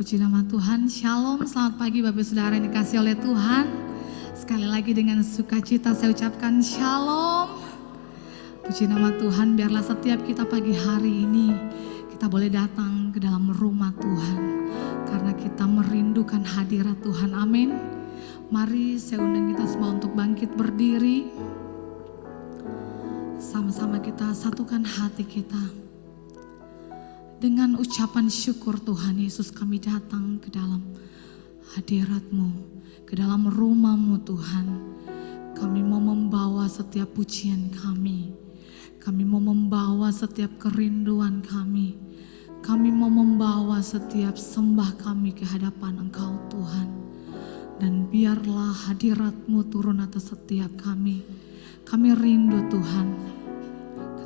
Puji nama Tuhan, Shalom, selamat pagi Bapak Saudara yang dikasih oleh Tuhan. Sekali lagi dengan sukacita saya ucapkan Shalom. Puji nama Tuhan, biarlah setiap kita pagi hari ini kita boleh datang ke dalam rumah Tuhan. Karena kita merindukan hadirat Tuhan, amin. Mari saya undang kita semua untuk bangkit berdiri. Sama-sama kita satukan hati kita. Dengan ucapan syukur Tuhan Yesus kami datang ke dalam hadirat-Mu, ke dalam rumah-Mu Tuhan. Kami mau membawa setiap pujian kami. Kami mau membawa setiap kerinduan kami. Kami mau membawa setiap sembah kami ke hadapan Engkau Tuhan. Dan biarlah hadirat-Mu turun atas setiap kami. Kami rindu Tuhan.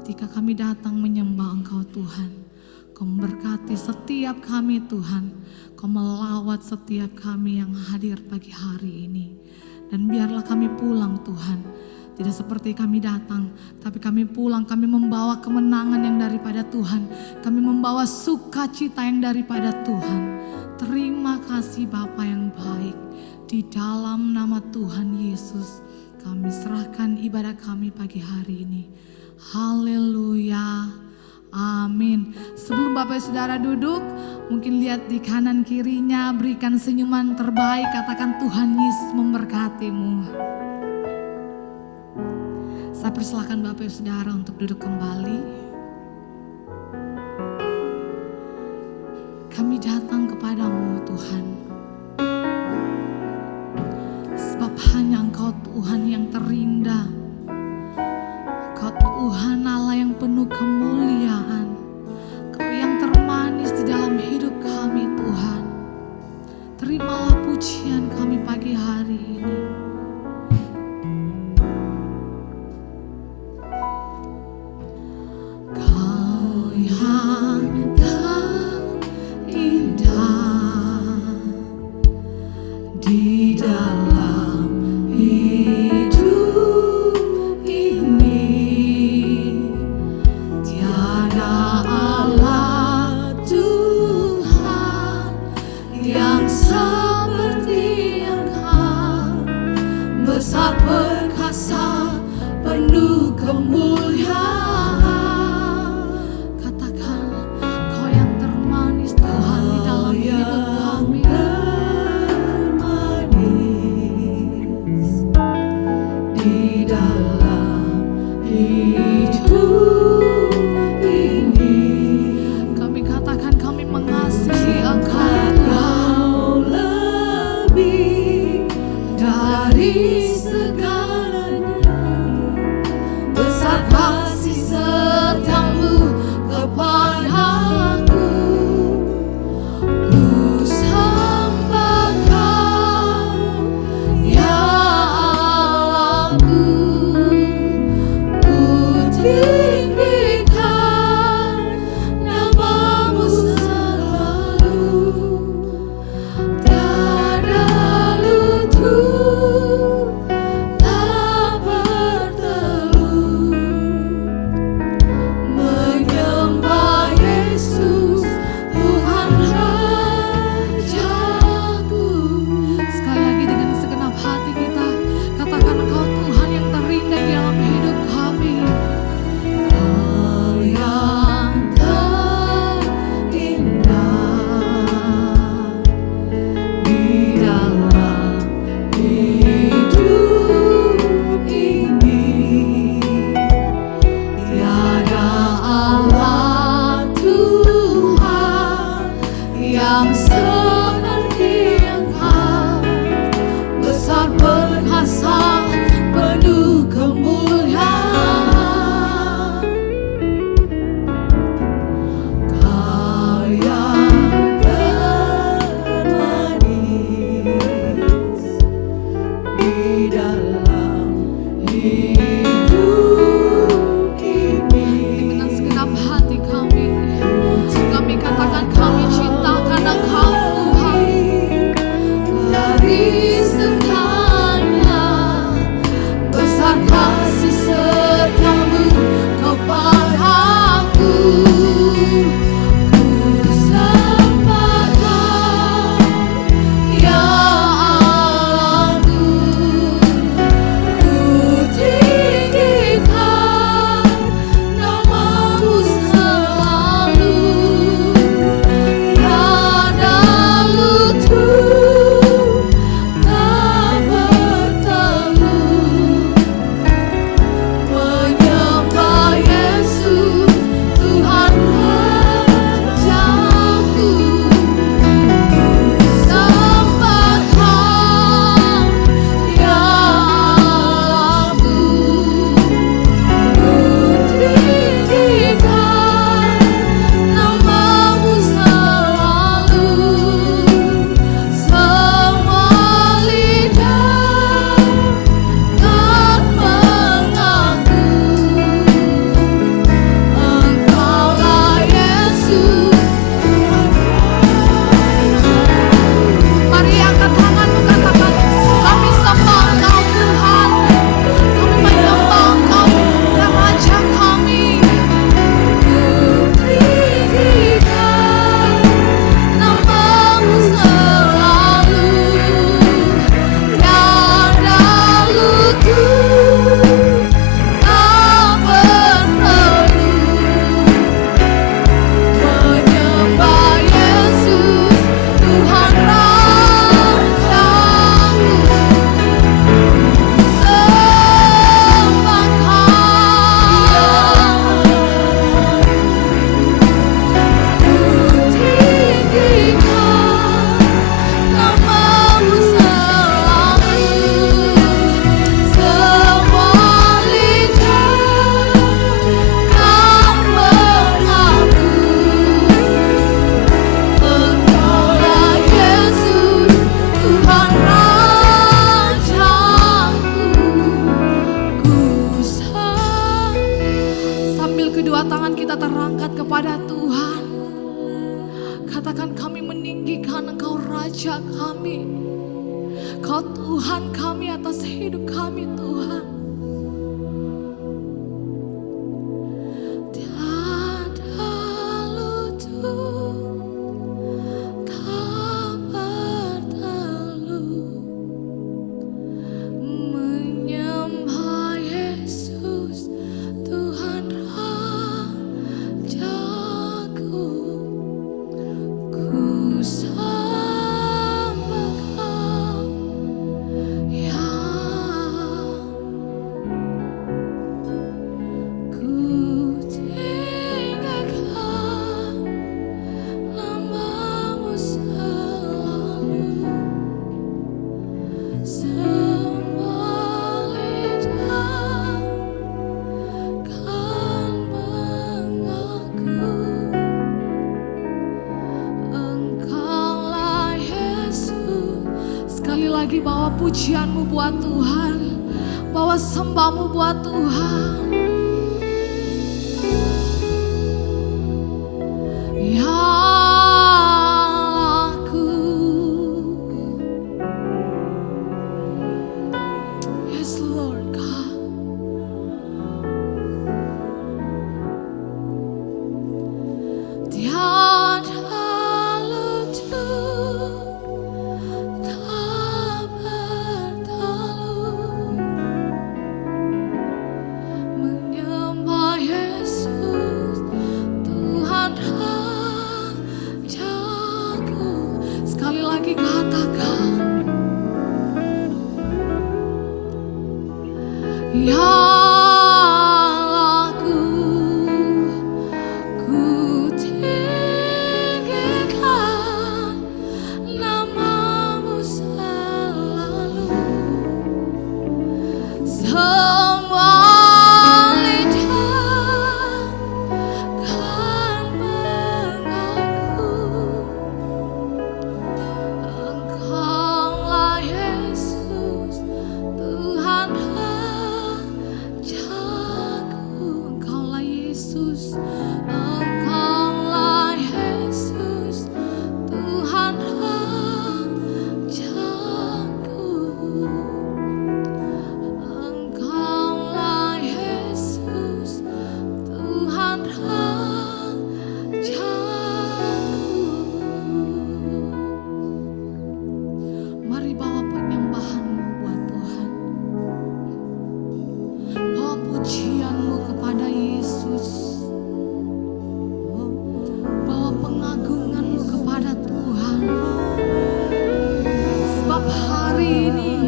Ketika kami datang menyembah Engkau Tuhan. Kau memberkati setiap kami Tuhan. Kau melawat setiap kami yang hadir pagi hari ini. Dan biarlah kami pulang Tuhan. Tidak seperti kami datang, tapi kami pulang, kami membawa kemenangan yang daripada Tuhan. Kami membawa sukacita yang daripada Tuhan. Terima kasih Bapa yang baik. Di dalam nama Tuhan Yesus, kami serahkan ibadah kami pagi hari ini. Haleluya. Amin. Sebelum Bapak Saudara duduk, mungkin lihat di kanan kirinya, berikan senyuman terbaik, katakan Tuhan Yesus memberkatimu. Saya persilahkan Bapak Saudara untuk duduk kembali. Kami datang kepadamu Tuhan. Sebab hanya Engkau Tuhan yang terindah. Engkau Tuhan Allah yang penuh kemuliaan. Kau yang termanis di dalam hidup kami Tuhan. Terimalah pujian kami pagi hari ini. Kau yang terindah di dalam hidup ini. Tiada Allah Tuhan yang seperti Engkau, besar perkasa penuh kemuliaan. Katakan Kau yang termanis Tuhan di dalam hidup kami. Di dalam hidup ini, kami katakan kami mengasihi Engkau lebih dari segalanya. Besar kasih setiamu kepadaku. Ku sembah Kau, ya Allahku. Ku tinggikan namamu selalu. Tiada lutut tak bertelut menyembah Yesus Tuhan Rajaku. Sekali lagi dengan segenap hati kita katakan Engkau Tuhan yang terindah di dalam hidup kami. Kau yang terindah di dalam hidup ini. Tiada Allah Tuhan yang seperti Engkau, besar perkasa penuh kemuliaan. Kau yang termanis di dalam hidup ini. Dengan segenap hati kami katakan kami cintakan Engkau. meninggikan Engkau Raja kami. Kau Tuhan kami atas hidup kami Tuhan. Tiada lutut tak bertelut menyembah Yesus Tuhan Rajaku. Ku sembah Kau ya, ku tinggikan nama-Mu selalu. Semua lidah kan mengaku Engkaulah Yesus. Sekali lagi bawa pujianmu buat Tuhan, bawa sembahmu buat Tuhan. Ya aku, yes Lord God. Tiada lutut tak bertelut menyembah Yesus Tuhan Rajaku. Sekali lagi katakan, ya aku, ku tinggikan nama-Mu selalu. Semua lidah kan mengaku Engkaulah Yesus Tuhan Rajaku. Engkaulah Yesus, Engkaulah Yesus Tuhan Rajaku. Engkaulah Yesus Tuhan Rajaku. Mari bawa penyembahanmu buat Tuhan, bawa pujianmu kepada Yesus, bawa pengagunganmu kepada Tuhan. Sebab hari ini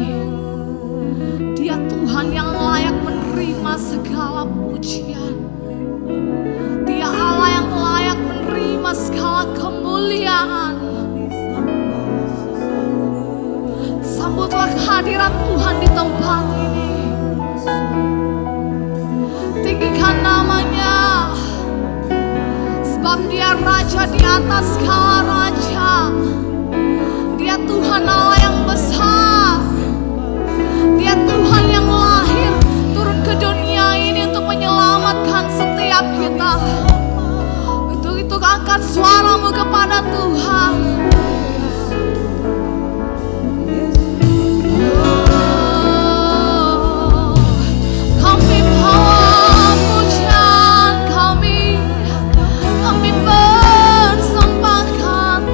Dia Tuhan yang layak menerima segala pujian. Dia Allah yang layak menerima segala kemuliaan. Sambutlah kehadiran Tuhan di tempat ini. Tinggikan namanya, sebab Dia Raja di atas segala raja. Dia Tuhan Allah yang besar. Dia Tuhan yang lahir turun ke dunia ini untuk menyelamatkan setiap kita. Untuk itu angkat suaramu kepada Tuhan. Kami bawa pujian kami persembahkan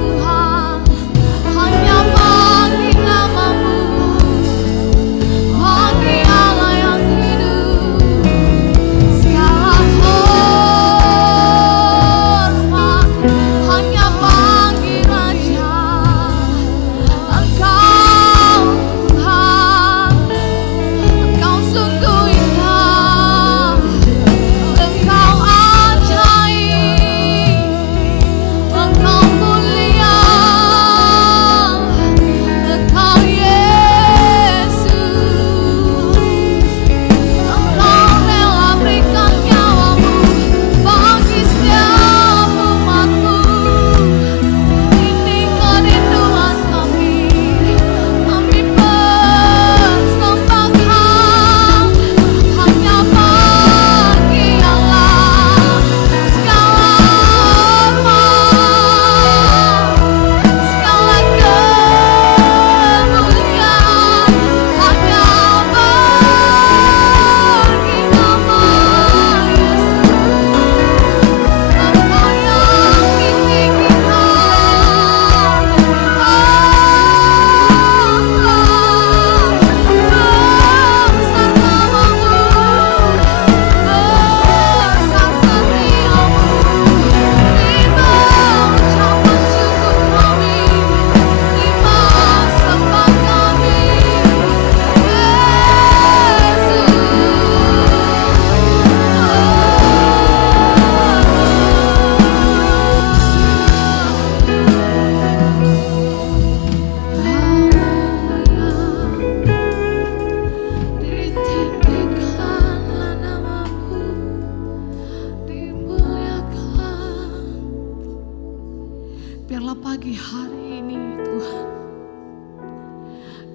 hari ini Tuhan,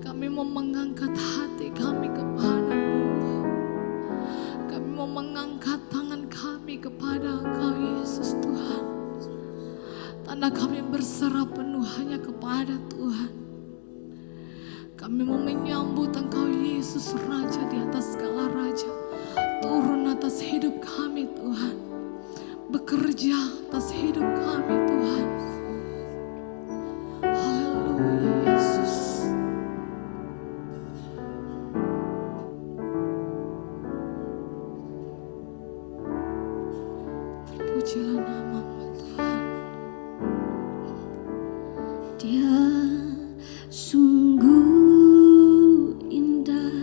kami mau mengangkat hati kami kepadamu. Kami mau mengangkat tangan kami kepada Engkau Yesus Tuhan. Tanda kami berserah penuh hanya kepada Tuhan. Kami mau menyambut Engkau Yesus Raja di atas segala raja. Turun atas hidup kami Tuhan. Bekerja atas hidup kami Tuhan. Haleluya Yesus. Terpujilah nama-Mu Tuhan. Dia sungguh indah,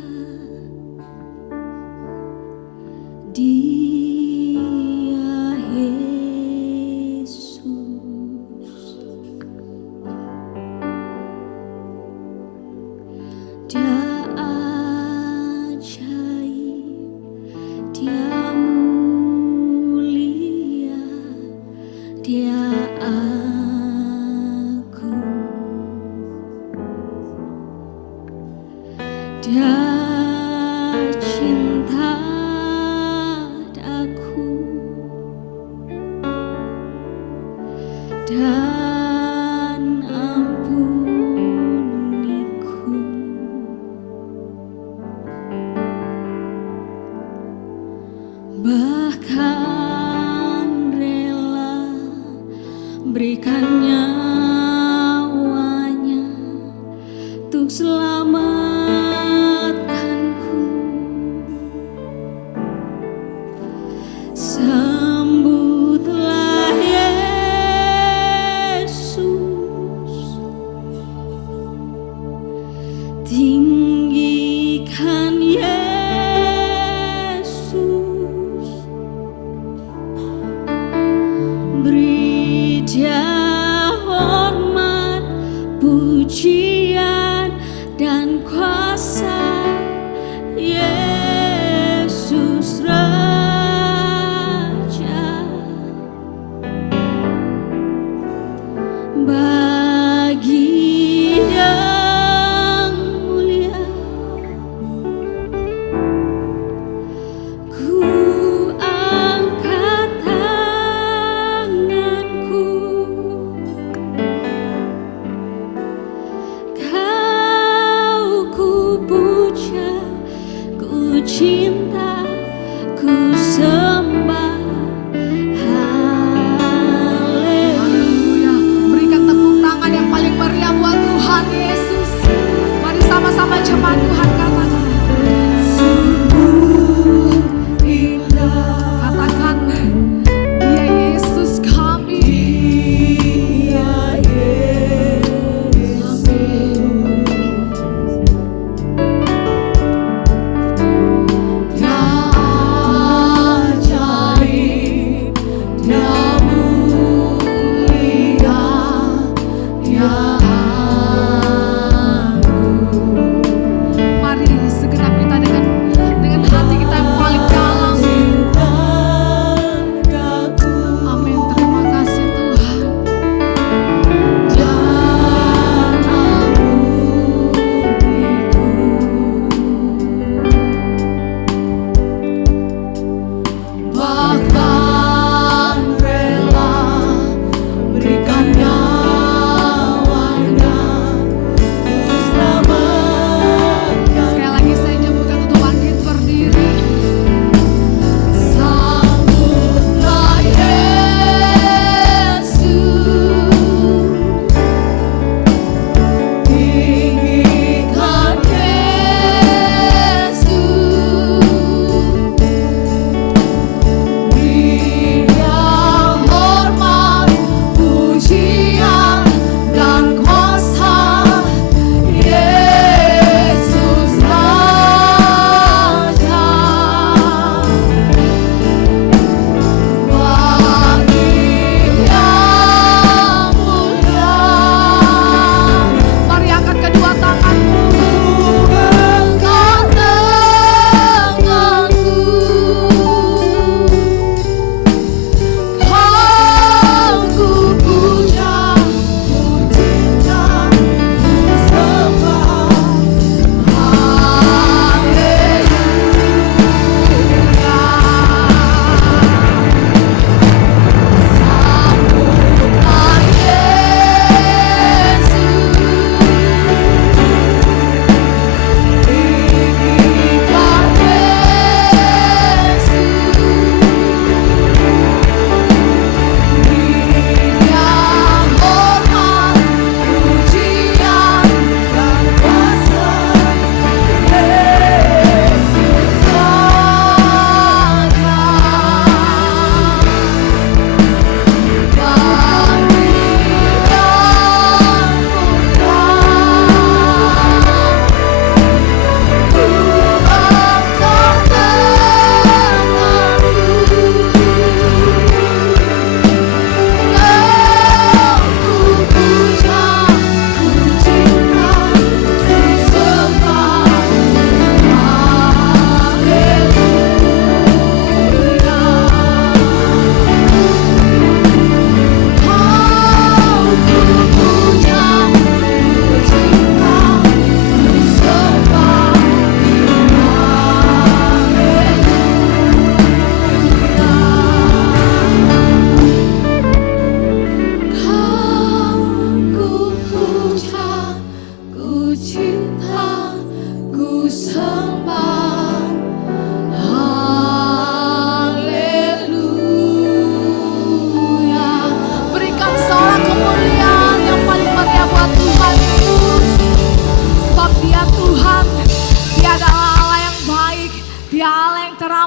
Dia Yesus. Dia ajaib, Dia mulia, Dia Dia cinta aku dan ampuniku, bahkan rela berikan nyawanya untuk selamat. Sambutlah Yesus, tinggikan Yesus, beri Dia hormat, pujian dan kuasa. Yesus bagi yang mulia, ku angkat tanganku, Kau ku puja, ku cinta, ku sembah. Sama jemaat Tuhan katakan, sungguh indah, katakan, Dia Yesus kami, Dia Yesus.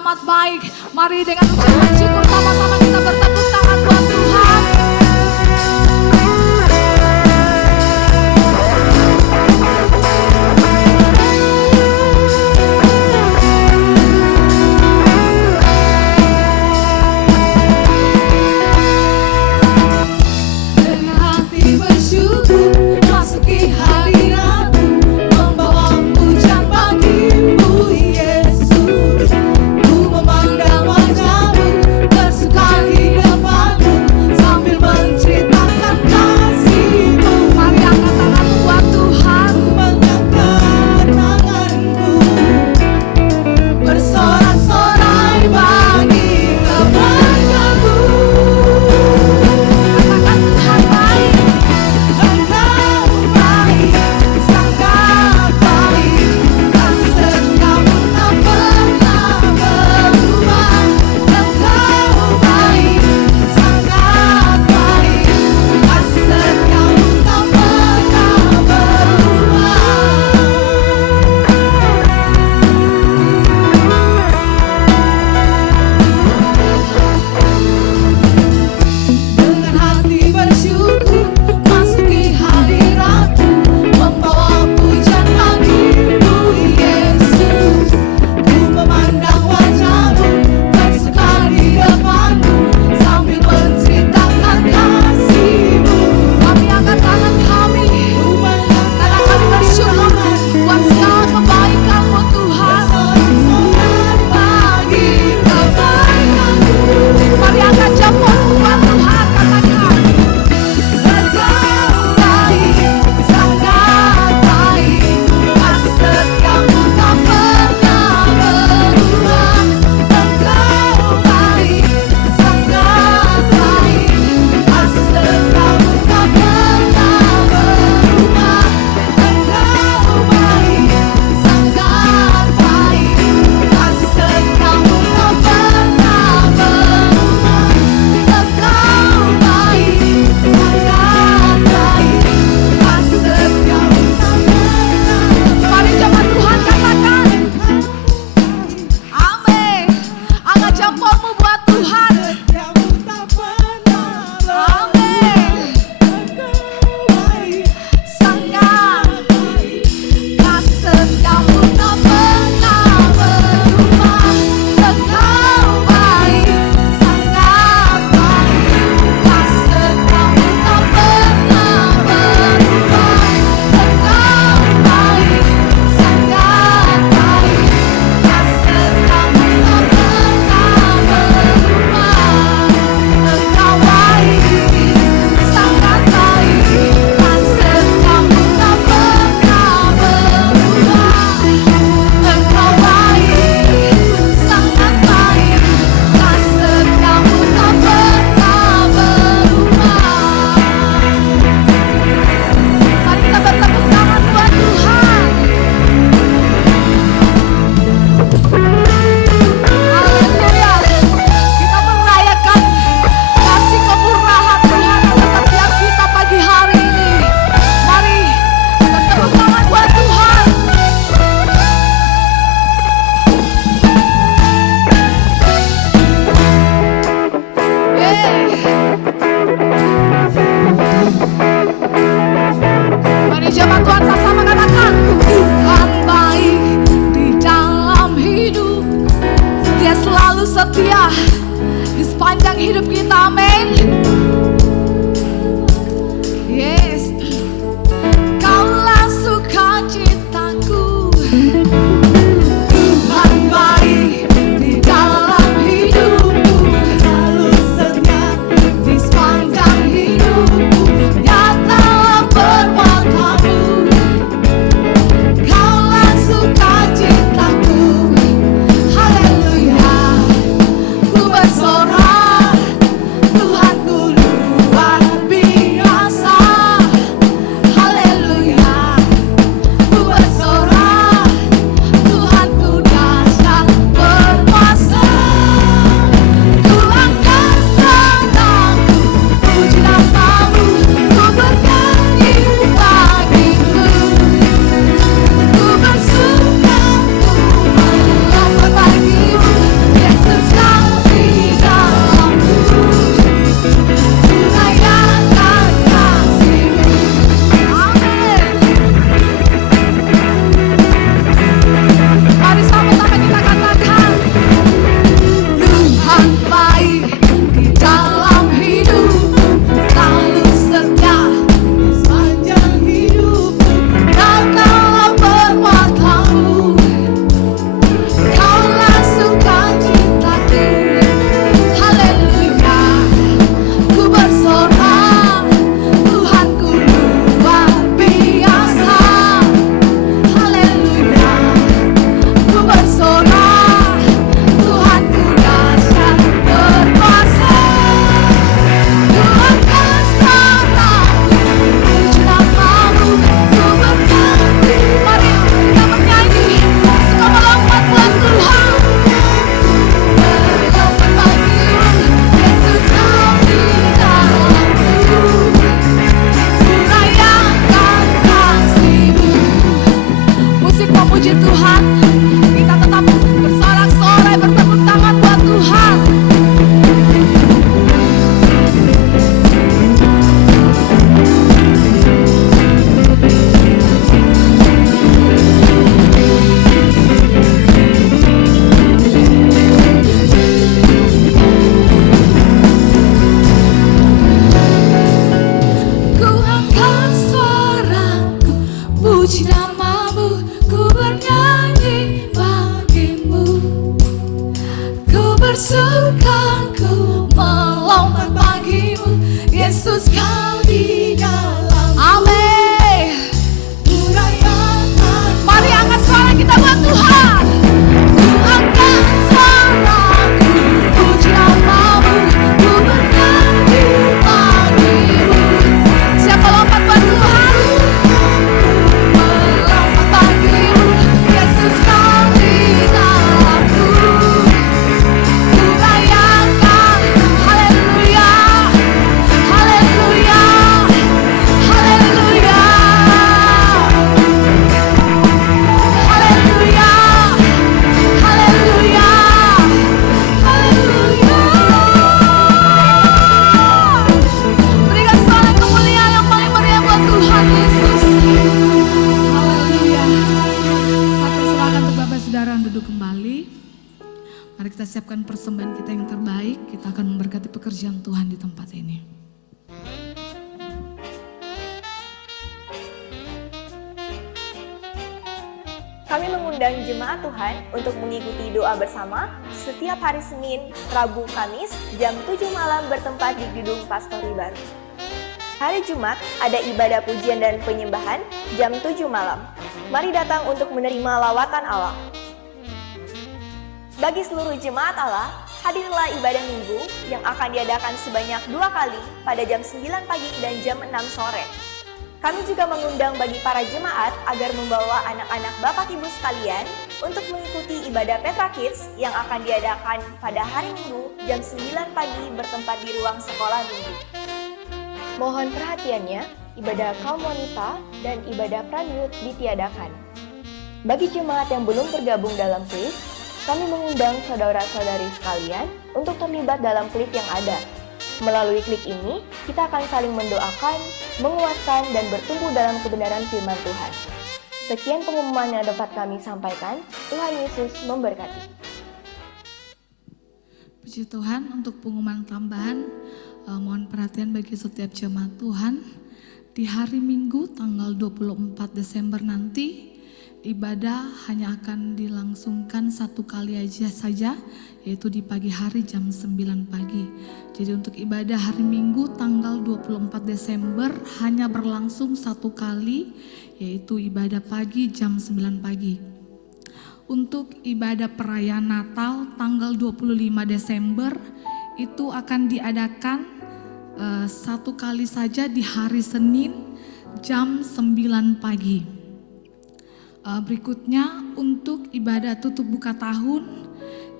amat baik. Mari dengan ucapan syukur sama-sama kita bertepuk tangan buat Tuhan. Dengan hati bersyukur masuki hadirat-Mu, membawa pujian bagi-Mu Yesus. Ku memandang wajah-Mu, bersuka di depan-Mu, sambil menceritakan kasih-Mu. Mari angkat tangan buat Tuhan. Mengangkat tanganku, bersorak-sorai bagi kepada-Mu. Katakan Tuhan baik. Engkau baik, sangat baik, kasih setiamu tak pernah berubah. Engkau baik, sangat baik, kasih setiamu tak pernah berubah. Dengan hati bersyukur masuki hadirat-Mu, membawa pujian bagi-Mu Yesus. Ku memandang wajah-Mu, bersuka di depan-Mu, sambil menceritakan kasih-Mu. Kami angkat tangan kami. Karena kami bersyukur buat segala kebaikan-Mu Tuhan. Bagi kebaikan-Mu. Mari angkat jempolmu buat Tuhan. Katakan. Engkau baik, sangat baik, kasih setiamu tak pernah berubah. Engkau baik, sangat baik, kasih setiamu tak pernah berubah. Engkau baik, sangat baik, kasih setiamu tak pernah berubah. Engkau baik, sangat baik, kasih setiamu tak pernah. Mari jemaat Tuhan katakan. Amin. Angkat jempolmu buat Tuhan. Setiamu tak pernah Amin. Engkau baik, Sangat baik, kasih setiamu tak pernah berubah. Engkau baik, sangat baik, kasih setiamu tak pernah berubah. Engkau baik, sangat baik, kasih setiamu tak pernah berubah. Engkau baik, sangat baik, kasih setiamu tak pernah berubah. Engkau baik, sangat baik, kasih setiamu tak pernah berubah. Mari kita bertepuk tangan buat Tuhan. Haleluya. Kita merayakan kasih kemurahan Tuhan atas setiap kita pagi hari ini. Mari bertepuk tangan buat Tuhan. Yeay. Mari jemaat Tuhan sama-sama katakan. Tuhan baik di dalam hidup. Dia selalu setia di sepanjang hidup kita. Amin. Yes. Kaulah sukacitaku. Tuhan baik di dalam hidupku, selalu setia di sepanjang hidupku. Nyatalah perbuatan-Mu puji namamu, ku bernyanyi bagimu. Ku bersuka, ku melompat bagimu, Yesus kau di dalam. Amin. Mari angkat suara kita buat Tuhan. Ku angkat suaraku, puji namamu, ku bernyanyi bagimu. Siapa lompat buat Tuhan? Melompat bagimu, Yesus kau di dalamku. Ku rayakan, haleluya, haleluya, haleluya, haleluya, haleluya, haleluya. Berikan suara kemuliaan yang paling meriah buat Tuhan Yesus. Haleluya. Saya persilakan untuk Bapak Saudara duduk kembali. Mari kita siapkan persembahan kita yang terbaik. Kita akan memberkati pekerjaan Tuhan di tempat ini. Kami mengundang jemaat Tuhan untuk mengikuti doa bersama setiap hari Senin, Rabu, Kamis jam 7 malam bertempat di Gedung Pastori Baru. Hari Jumat ada ibadah pujian dan penyembahan jam 7 malam. Mari datang untuk menerima lawatan Allah. Bagi seluruh jemaat Allah, hadirlah ibadah minggu yang akan diadakan sebanyak 2 kali pada jam 9 pagi dan jam 6 sore. Kami juga mengundang bagi para jemaat agar membawa anak-anak Bapak Ibu sekalian untuk mengikuti ibadah Petra Kids yang akan diadakan pada hari Minggu jam 9 pagi bertempat di ruang sekolah minggu. Mohon perhatiannya, ibadah kaum wanita dan ibadah pranyut ditiadakan. Bagi jemaat yang belum tergabung dalam klik, kami mengundang saudara-saudari sekalian untuk terlibat dalam klik yang ada. Melalui klik ini, kita akan saling mendoakan, menguatkan, dan bertumbuh dalam kebenaran firman Tuhan. Sekian pengumuman yang dapat kami sampaikan. Tuhan Yesus memberkati. Puji Tuhan untuk pengumuman tambahan. Mohon perhatian bagi setiap jemaat Tuhan. Di hari Minggu tanggal 24 Desember nanti, ibadah hanya akan dilangsungkan 1 kali aja saja, yaitu di pagi hari jam 9 pagi. Jadi untuk ibadah hari Minggu tanggal 24 Desember hanya berlangsung 1 kali, yaitu ibadah pagi jam 9 pagi. Untuk ibadah perayaan Natal tanggal 25 Desember itu akan diadakan 1 kali saja di hari Senin jam 9 pagi. Berikutnya untuk ibadah tutup buka tahun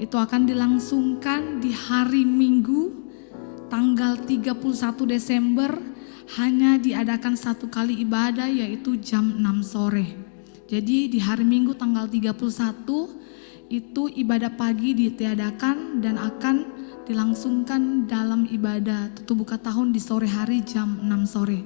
itu akan dilangsungkan di hari Minggu tanggal 31 Desember, hanya diadakan 1 kali ibadah yaitu jam 6 sore. Jadi di hari Minggu tanggal 31 itu ibadah pagi ditiadakan dan akan dilangsungkan dalam ibadah tutup buka tahun di sore hari jam 6 sore.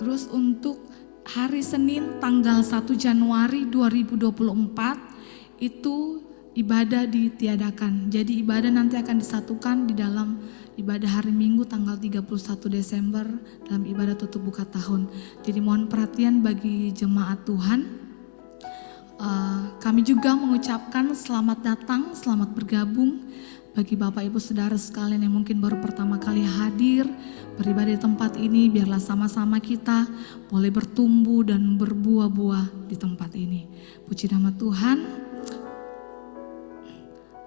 Terus untuk hari Senin tanggal 1 Januari 2024 itu ibadah ditiadakan. Jadi ibadah nanti akan disatukan di dalam ibadah hari Minggu tanggal 31 Desember dalam ibadah tutup buka tahun. Jadi mohon perhatian bagi jemaat Tuhan. Kami juga mengucapkan selamat datang, selamat bergabung bagi Bapak Ibu Saudara sekalian yang mungkin baru pertama kali hadir beribadah di tempat ini. Biarlah sama-sama kita boleh bertumbuh dan berbuah-buah di tempat ini. Puji nama Tuhan.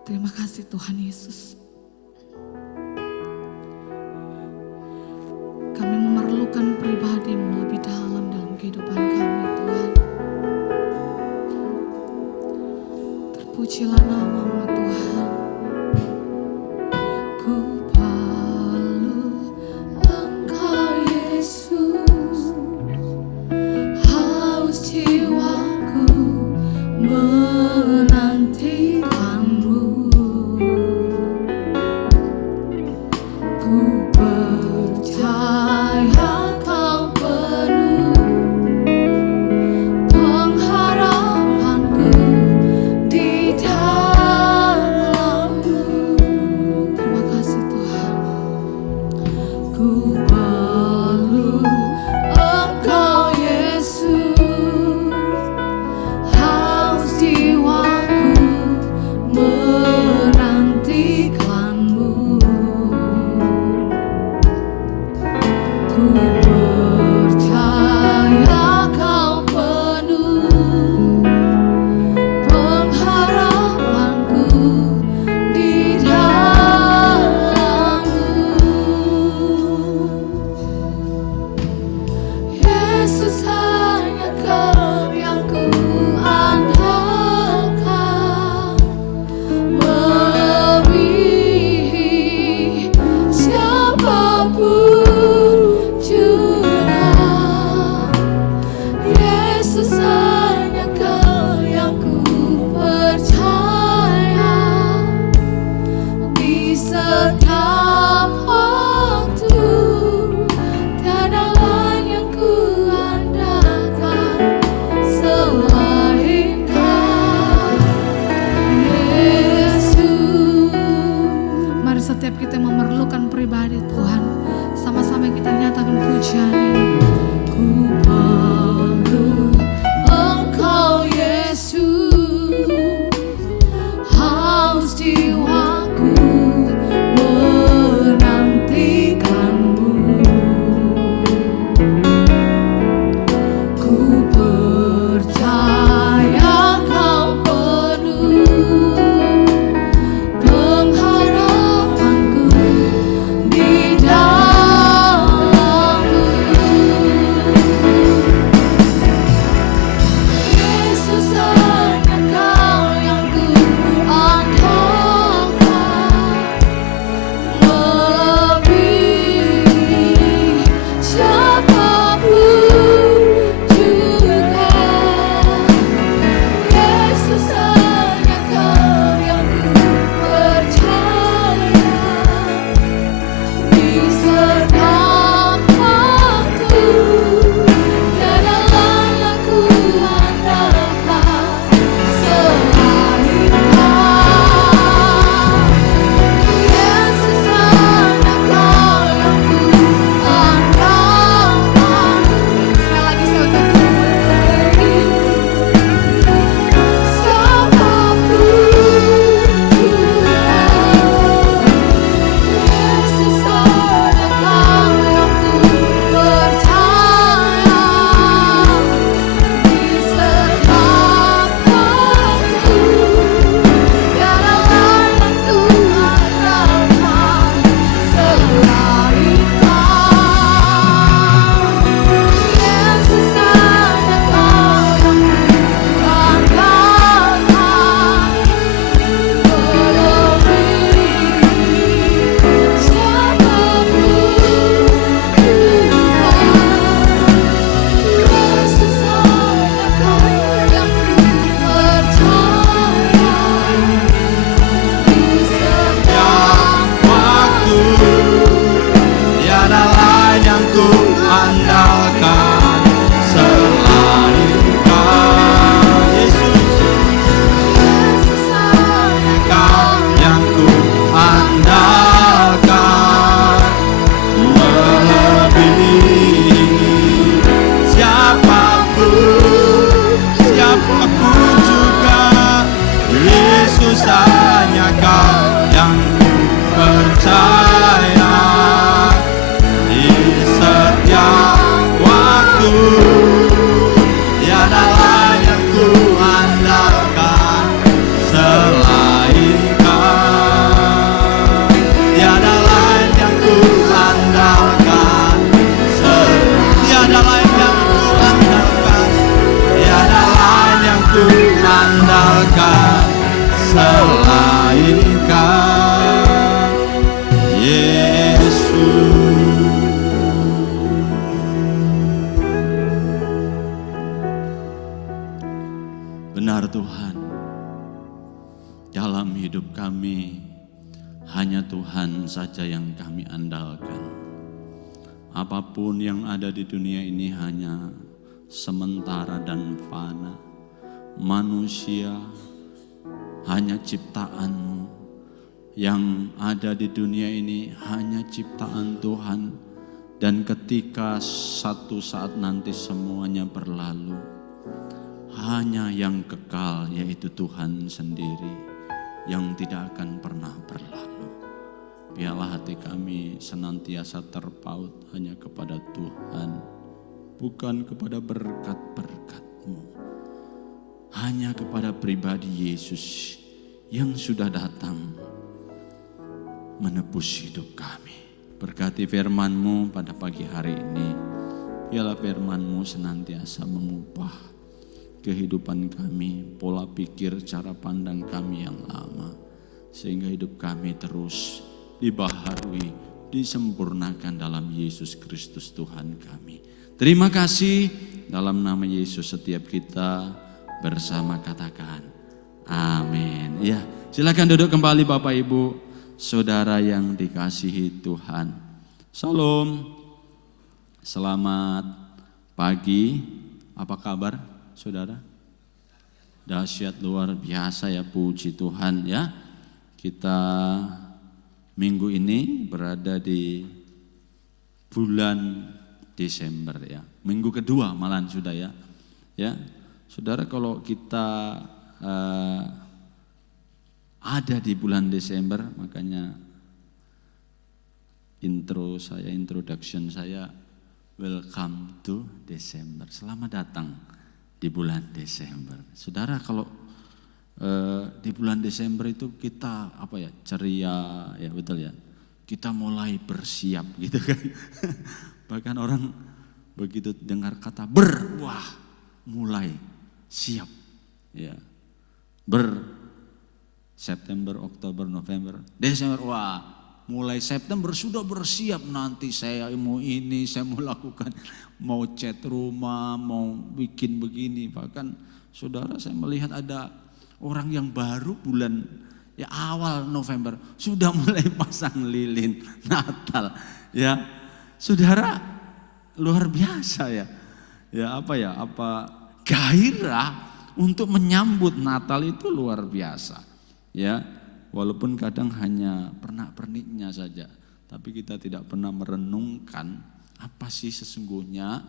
Terima kasih Tuhan Yesus. Kami memerlukan pribadi-Mu lebih dalam dalam kehidupan kami Tuhan. Terpujilah nama-Mu Tuhan. Ku perlu Engkau Yesus, haus jiwaku menantikan-Mu. Ku percaya Kau penuh pengharapanku di dalam Yesus hanya Kau yang ku andalkan, melebihi siapapun juga. Yesus hanya Kau yang ku percaya, di setiap waktu tiada lain yang ku andalkan selain Kau, Yesus. Mari setiap kita memerlukan pribadi Tuhan, sama-sama kita nyatakan pujian ini. Ku perlu Engkau Yesus, haus jiwaku menantikanmu. Ku percaya Kau penuh pengharapanku di dalam-Mu. Yesus hanya Kau yang ku andalkan, melebihi siapapun juga. Yesus hanya Kau yang ku percaya, di setiap waktu tiada lain yang ku andalkan selain Kau. Yesus hanya Kau yang ku andalkan. Sekali lagi saya ucapkan siapapun juga. Yesus hanya Kau yang ku percaya, di setiap waktu tiada lain yang ku andalkan selain Kau. Yesus hanya Kau yang ku andalkan, melebihi siapapun juga. Yesus hanya Kau yang ku percaya, di setiap waktu tiada lain yang ku andalkan selain Kau. Yesus Yesus hanya Kau yang ku andalkan, melebihi siapapun juga. Yesus hanya Kau yang ku percaya, di setiap waktu tiada lain yang ku andalkan selain Kau. Tiada lain yang ku andalkan, tiada lain yang ku andalkan, tiada lain yang ku andalkan selain Kau, Yesus. Benar Tuhan, dalam hidup kami hanya Tuhan saja yang kami andalkan. Apapun yang ada di dunia ini hanya sementara dan fana. Manusia hanya ciptaan-Mu. Yang ada di dunia ini hanya ciptaan Tuhan. Dan ketika satu saat nanti semuanya berlalu, hanya yang kekal yaitu Tuhan sendiri yang tidak akan pernah berlalu. Biarlah hati kami senantiasa terpaut hanya kepada Tuhan, bukan kepada berkat-berkat-Mu, hanya kepada pribadi Yesus yang sudah datang menebus hidup kami. Berkati firman-Mu pada pagi hari ini, Biarlah firman-Mu senantiasa mengubah kehidupan kami, pola pikir, cara pandang kami yang lama. Sehingga hidup kami terus dibaharui, disempurnakan dalam Yesus Kristus Tuhan kami. Terima kasih, dalam nama Yesus setiap kita bersama katakan amin. Ya, silakan duduk kembali Bapak Ibu, saudara yang dikasihi Tuhan. Salam. Selamat pagi, apa kabar saudara? Dahsyat luar biasa ya, puji Tuhan ya. Kita minggu ini berada di bulan Desember ya. Minggu kedua malahan sudah ya. Ya, saudara, kalau kita ada di bulan Desember, makanya introduction saya, welcome to Desember. Selamat datang di bulan Desember. Saudara, kalau di bulan Desember itu kita ceria ya, betul ya. Kita mulai bersiap gitu kan. Bahkan orang begitu dengar kata wah, mulai siap ya. September, Oktober, November, Desember, wah. Mulai September sudah bersiap, nanti saya mau ini, saya mau lakukan, mau cat rumah, mau bikin begini. Bahkan saudara, saya melihat ada orang yang baru bulan ya awal November sudah mulai pasang lilin Natal. Ya, saudara, luar biasa ya. Ya apa gairah untuk menyambut Natal itu luar biasa. Ya. Walaupun kadang hanya pernak-perniknya saja, tapi kita tidak pernah merenungkan apa sih sesungguhnya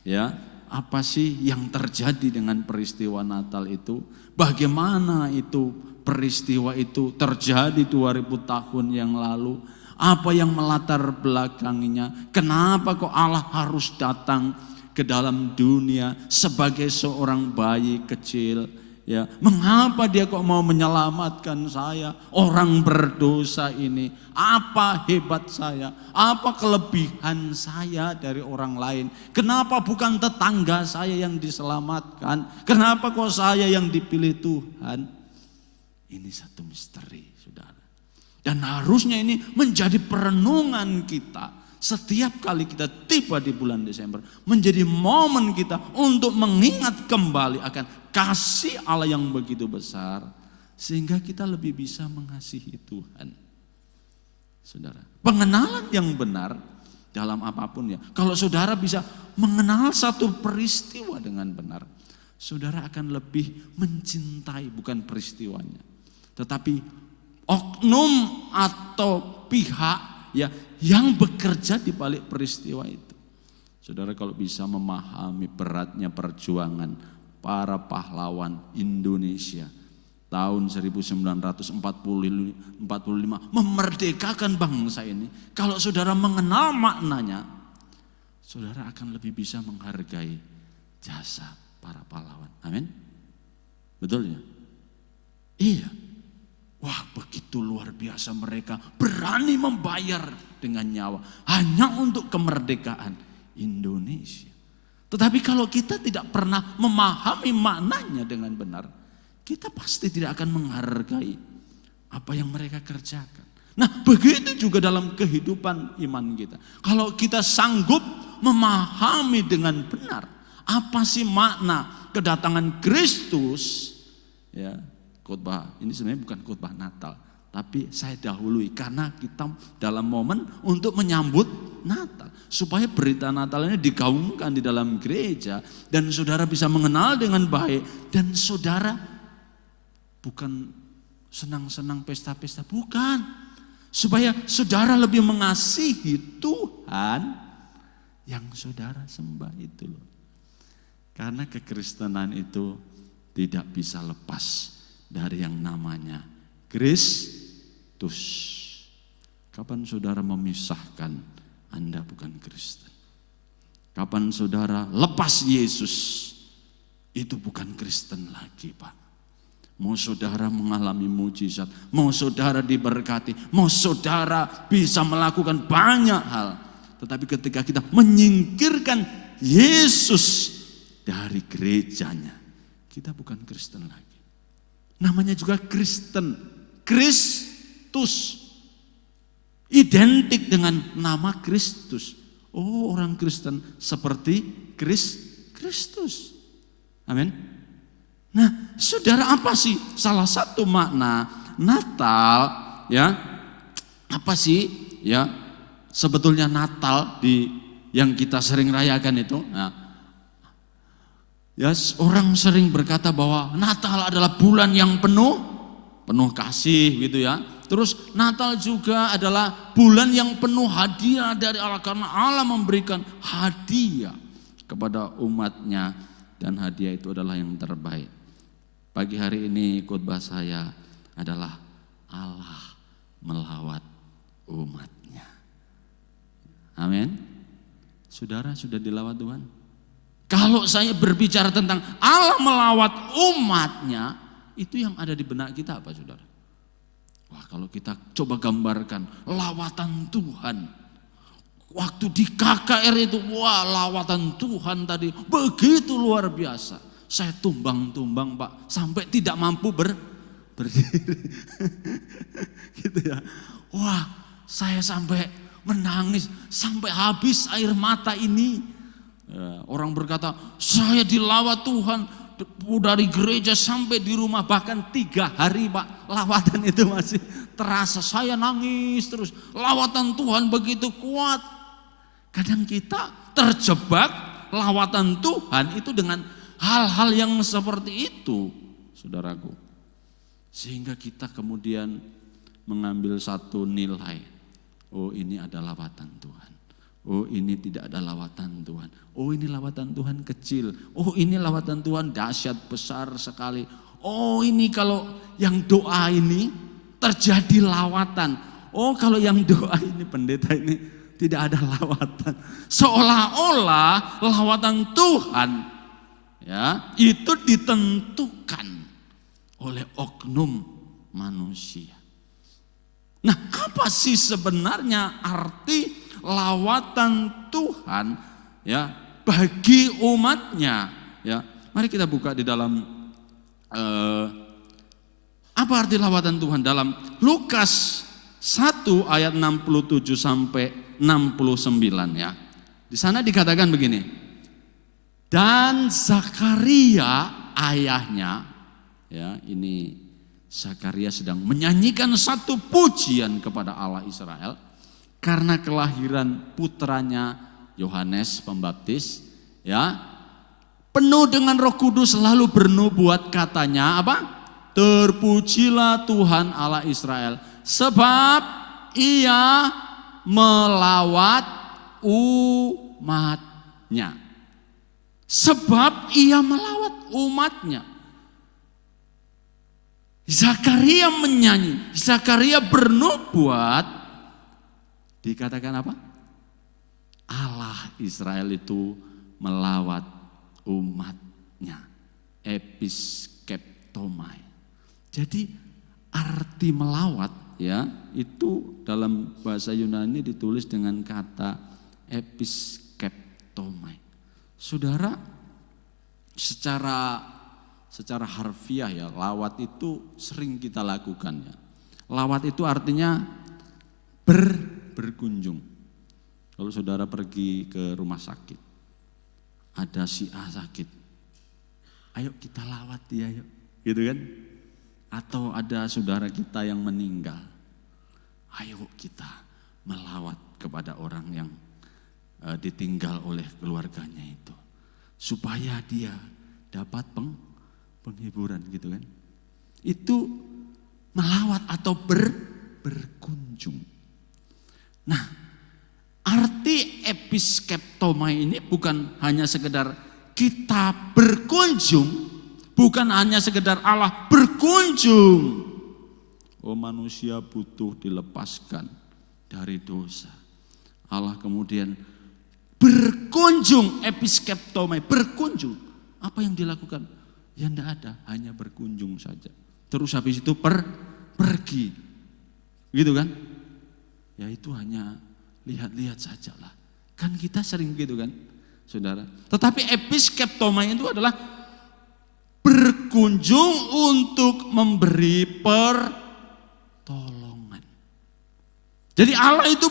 ya, apa sih yang terjadi dengan peristiwa Natal itu, bagaimana itu peristiwa itu terjadi 2000 tahun yang lalu, apa yang melatar belakanginya, kenapa kok Allah harus datang ke dalam dunia sebagai seorang bayi kecil. Ya, mengapa dia kok mau menyelamatkan saya, orang berdosa ini? Apa hebat saya? Apa kelebihan saya dari orang lain? Kenapa bukan tetangga saya yang diselamatkan? Kenapa kok saya yang dipilih Tuhan? Ini satu misteri, saudara. Dan harusnya ini menjadi perenungan kita. Setiap kali kita tiba di bulan Desember, menjadi momen kita untuk mengingat kembali akan kasih Allah yang begitu besar, sehingga kita lebih bisa mengasihi Tuhan. Saudara, pengenalan yang benar dalam apapun ya. Kalau saudara bisa mengenal satu peristiwa dengan benar, saudara akan lebih mencintai bukan peristiwanya, tetapi oknum atau pihak ya yang bekerja di balik peristiwa itu. Saudara, kalau bisa memahami beratnya perjuangan para pahlawan Indonesia tahun 1945 memerdekakan bangsa ini. Kalau saudara mengenal maknanya, saudara akan lebih bisa menghargai jasa para pahlawan. Amin. Betul ya? Iya. Wah, begitu luar biasa mereka berani membayar dengan nyawa hanya untuk kemerdekaan Indonesia. Tetapi kalau kita tidak pernah memahami maknanya dengan benar, kita pasti tidak akan menghargai apa yang mereka kerjakan. Nah, begitu juga dalam kehidupan iman kita. Kalau kita sanggup memahami dengan benar apa sih makna kedatangan Kristus, ya, khotbah ini sebenarnya bukan khotbah Natal, tapi saya dahului karena kita dalam momen untuk menyambut Natal. Supaya berita Natal ini digaungkan di dalam gereja dan saudara bisa mengenal dengan baik. Dan saudara bukan senang-senang pesta-pesta, bukan. Supaya saudara lebih mengasihi Tuhan yang saudara sembah itu loh. Karena kekristenan itu tidak bisa lepas dari yang namanya Kristus. Kapan saudara memisahkan Anda bukan Kristen? Kapan saudara lepas Yesus, itu bukan Kristen lagi, Pak. Mau saudara mengalami mujizat, mau saudara diberkati, mau saudara bisa melakukan banyak hal. Tetapi ketika kita menyingkirkan Yesus dari gerejanya, kita bukan Kristen lagi. Namanya juga Kristen, Kristus. Identik dengan nama Kristus. Oh, orang Kristen seperti Kristus. Amin. Nah, saudara, apa sih salah satu makna Natal, ya? Apa sih ya sebetulnya Natal yang kita sering rayakan itu? Nah, ya, orang sering berkata bahwa Natal adalah bulan yang penuh kasih gitu ya. Terus Natal juga adalah bulan yang penuh hadiah dari Allah, karena Allah memberikan hadiah kepada umatnya, dan hadiah itu adalah yang terbaik. Pagi hari ini khotbah saya adalah Allah melawat umatnya. Amin. Saudara, sudah dilawat Tuhan? Kalau saya berbicara tentang Allah melawat umatnya, itu yang ada di benak kita apa, saudara? Wah, kalau kita coba gambarkan lawatan Tuhan. Waktu di KKR itu, wah, lawatan Tuhan tadi begitu luar biasa. Saya tumbang-tumbang, Pak, sampai tidak mampu berdiri. Gitu ya. Wah, saya sampai menangis, sampai habis air mata ini. Ya, orang berkata, saya dilawat Tuhan dari gereja sampai di rumah, bahkan 3 hari, Pak, lawatan itu masih terasa. Saya nangis terus, lawatan Tuhan begitu kuat. Kadang kita terjebak lawatan Tuhan itu dengan hal-hal yang seperti itu, saudaraku. Sehingga kita kemudian mengambil satu nilai. Oh, ini ada lawatan Tuhan. Oh, ini tidak ada lawatan Tuhan. Oh, ini lawatan Tuhan kecil. Oh, ini lawatan Tuhan dahsyat besar sekali. Oh, ini kalau yang doa ini terjadi lawatan. Oh, kalau yang doa ini pendeta ini tidak ada lawatan. Seolah-olah lawatan Tuhan, ya, itu ditentukan oleh oknum manusia. Nah, apa sih sebenarnya arti lawatan Tuhan, ya, bagi umatnya? Ya, mari kita buka di dalam apa arti lawatan Tuhan dalam Lukas 1 ayat 67 sampai 69, ya. Di sana dikatakan begini. Dan Zakaria ayahnya, ya, ini Zakaria sedang menyanyikan satu pujian kepada Allah Israel karena kelahiran putranya Yohanes Pembaptis, ya. Penuh dengan Roh Kudus lalu bernubuat, katanya apa? Terpujilah Tuhan Allah Israel sebab ia melawat umatnya. Sebab ia melawat umatnya. Zakaria menyanyi, Zakaria bernubuat, dikatakan apa? Allah Israel itu melawat umatnya. Episkeptomai. Jadi arti melawat, ya, itu dalam bahasa Yunani ditulis dengan kata episkeptomai. Saudara, secara harfiah, ya, lawat itu sering kita lakukan, ya. Lawat itu artinya berkunjung. Kalau saudara pergi ke rumah sakit, ada si A sakit, ayo kita lawat dia, yuk, gitu kan? Atau ada saudara kita yang meninggal, ayo kita melawat kepada orang yang ditinggal oleh keluarganya itu, supaya dia dapat penghiburan, gitu kan? Itu melawat atau berkunjung. Nah, arti episkeptomai ini bukan hanya sekedar kita berkunjung, bukan hanya sekedar Allah berkunjung. Oh, manusia butuh dilepaskan dari dosa. Allah kemudian berkunjung, episkeptomai, berkunjung. Apa yang dilakukan? Ya enggak ada, hanya berkunjung saja. Terus habis itu pergi. Gitu kan? Ya itu hanya lihat-lihat sajalah. Kan kita sering gitu kan? saudara. Tetapi episkeptomai itu adalah berkunjung untuk memberi pertolongan. Jadi Allah itu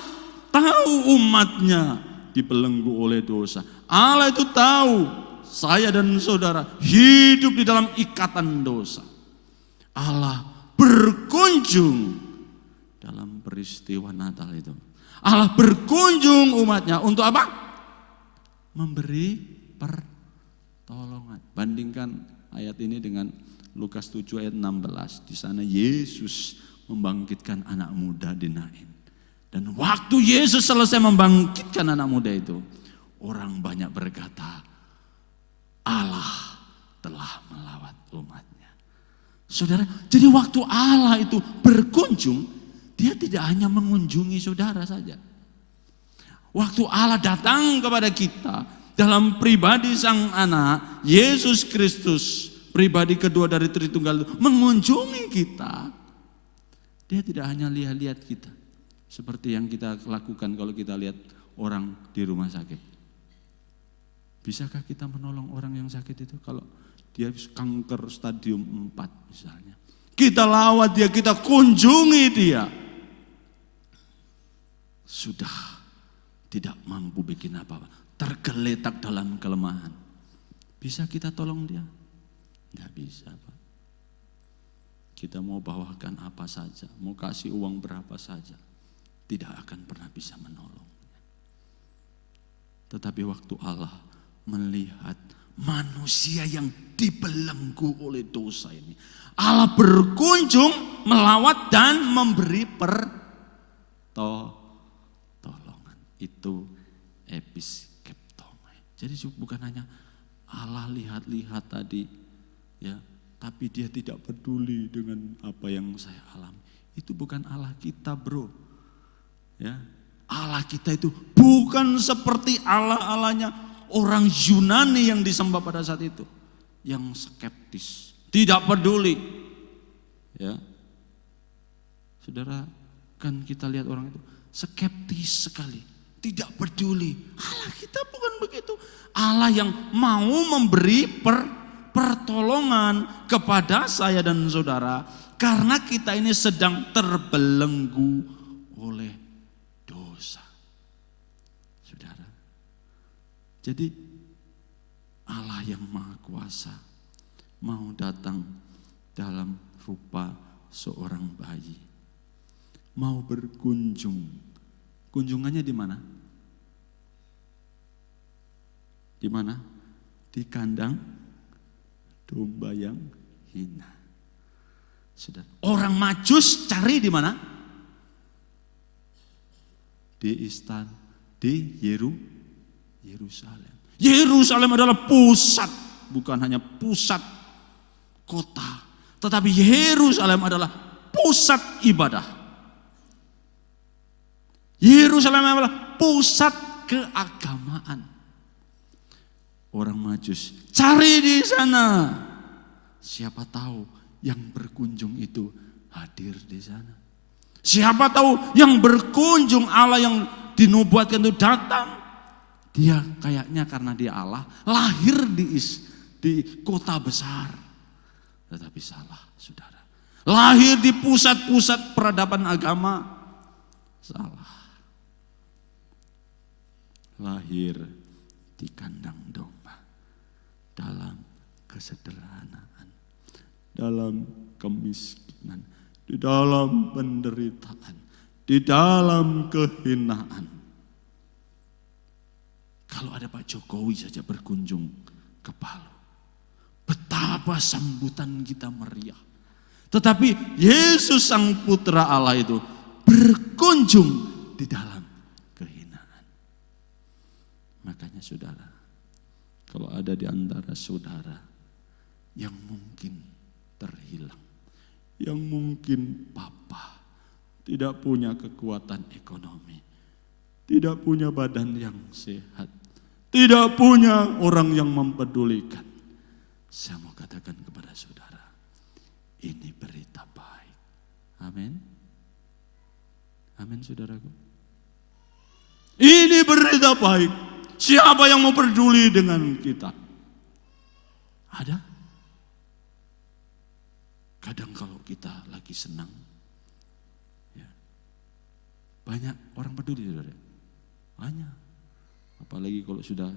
tahu umatnya dibelenggu oleh dosa. Allah itu tahu saya dan saudara hidup di dalam ikatan dosa. Allah berkunjung dalam peristiwa Natal itu. Allah berkunjung umatnya untuk apa? Memberi pertolongan. Bandingkan ayat ini dengan Lukas 7 ayat 16. Di sana Yesus membangkitkan anak muda di Nain. Dan waktu Yesus selesai membangkitkan anak muda itu, orang banyak berkata, Allah telah melawat umatnya. Saudara, jadi waktu Allah itu berkunjung, dia tidak hanya mengunjungi saudara saja. Waktu Allah datang kepada kita dalam pribadi sang anak, Yesus Kristus, pribadi kedua dari Tritunggal itu, mengunjungi kita. Dia tidak hanya lihat-lihat kita, seperti yang kita lakukan kalau kita lihat orang di rumah sakit. Bisakah kita menolong orang yang sakit itu kalau dia kanker stadium 4 misalnya? Kita lawat dia, kita kunjungi dia. Sudah tidak mampu bikin apa-apa, tergeletak dalam kelemahan. Bisa kita tolong dia? Tidak bisa, Pak. Kita mau bawakan apa saja, mau kasih uang berapa saja, tidak akan pernah bisa menolong. Tetapi waktu Allah melihat manusia yang dibelenggu oleh dosa ini, Allah berkunjung, melawat dan memberi pertolongan. Itu episkeptomai. Jadi bukan hanya Allah lihat-lihat tadi, ya, tapi dia tidak peduli dengan apa yang saya alami. Itu bukan Allah kita, bro. Ya, Allah kita itu bukan seperti Allah-Allahnya orang Yunani yang disembah pada saat itu, yang skeptis, tidak peduli. Ya, saudara, kan kita lihat orang itu skeptis sekali, tidak peduli. Allah kita bukan begitu. Allah yang mau memberi pertolongan kepada saya dan saudara, karena kita ini sedang terbelenggu oleh dosa. Saudara, jadi Allah yang Maha Kuasa mau datang dalam rupa seorang bayi, mau berkunjung. Kunjungannya di mana? Di mana? Di kandang domba yang hina. Sudah. Orang Majus cari di mana? Di istana, di Yerusalem. Yerusalem adalah pusat, bukan hanya pusat kota, tetapi Yerusalem adalah pusat ibadah. Yerusalem adalah pusat keagamaan. Orang Majus cari di sana. Siapa tahu yang berkunjung itu hadir di sana. Siapa tahu yang berkunjung Allah yang dinubuatkan itu datang. Dia kayaknya karena dia Allah lahir di kota besar. Tetapi salah, saudara. Lahir di pusat-pusat peradaban agama. Salah. Lahir di kandang domba. Dalam kesederhanaan, dalam kemiskinan, di dalam penderitaan, di dalam kehinaan. Kalau ada Pak Jokowi saja berkunjung ke Palu, betapa sambutan kita meriah. Tetapi Yesus Sang Putra Allah itu berkunjung di dalam kehinaan. Makanya saudara, kalau ada di antara saudara yang mungkin terhilang, yang mungkin papa tidak punya kekuatan ekonomi, tidak punya badan yang sehat, tidak punya orang yang mempedulikan, saya mau katakan kepada saudara, ini berita baik. Amin. Amin, saudaraku. Ini berita baik. Siapa yang mau peduli dengan kita? Ada? Kadang kalau kita lagi senang, ya, banyak orang peduli, saudara. Banyak. Apalagi kalau sudah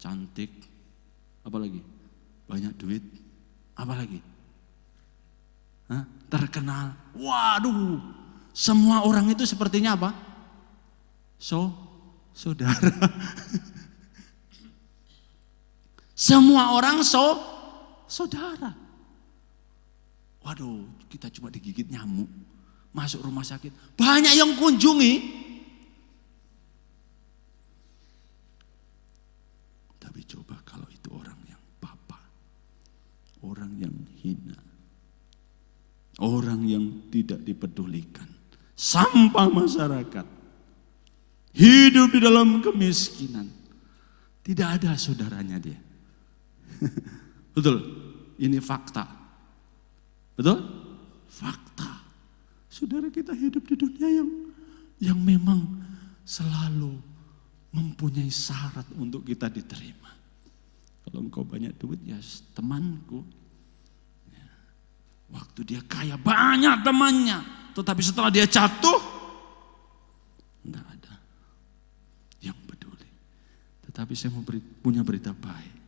cantik, apalagi banyak duit, apalagi terkenal. Waduh, semua orang itu sepertinya apa? Saudara. Semua orang saudara. Waduh, kita cuma digigit nyamuk, masuk rumah sakit, banyak yang kunjungi. Tapi coba kalau itu orang yang papa, orang yang hina, orang yang tidak dipedulikan, sampah masyarakat, hidup di dalam kemiskinan, tidak ada saudaranya dia. Betul, ini fakta. Betul? Fakta. Saudara, kita hidup di dunia yang memang selalu mempunyai syarat untuk kita diterima. Kalau engkau banyak duit, ya temanku. Ya. Waktu dia kaya banyak temannya, tetapi setelah dia jatuh, enggak ada yang peduli. Tetapi saya mau punya berita baik,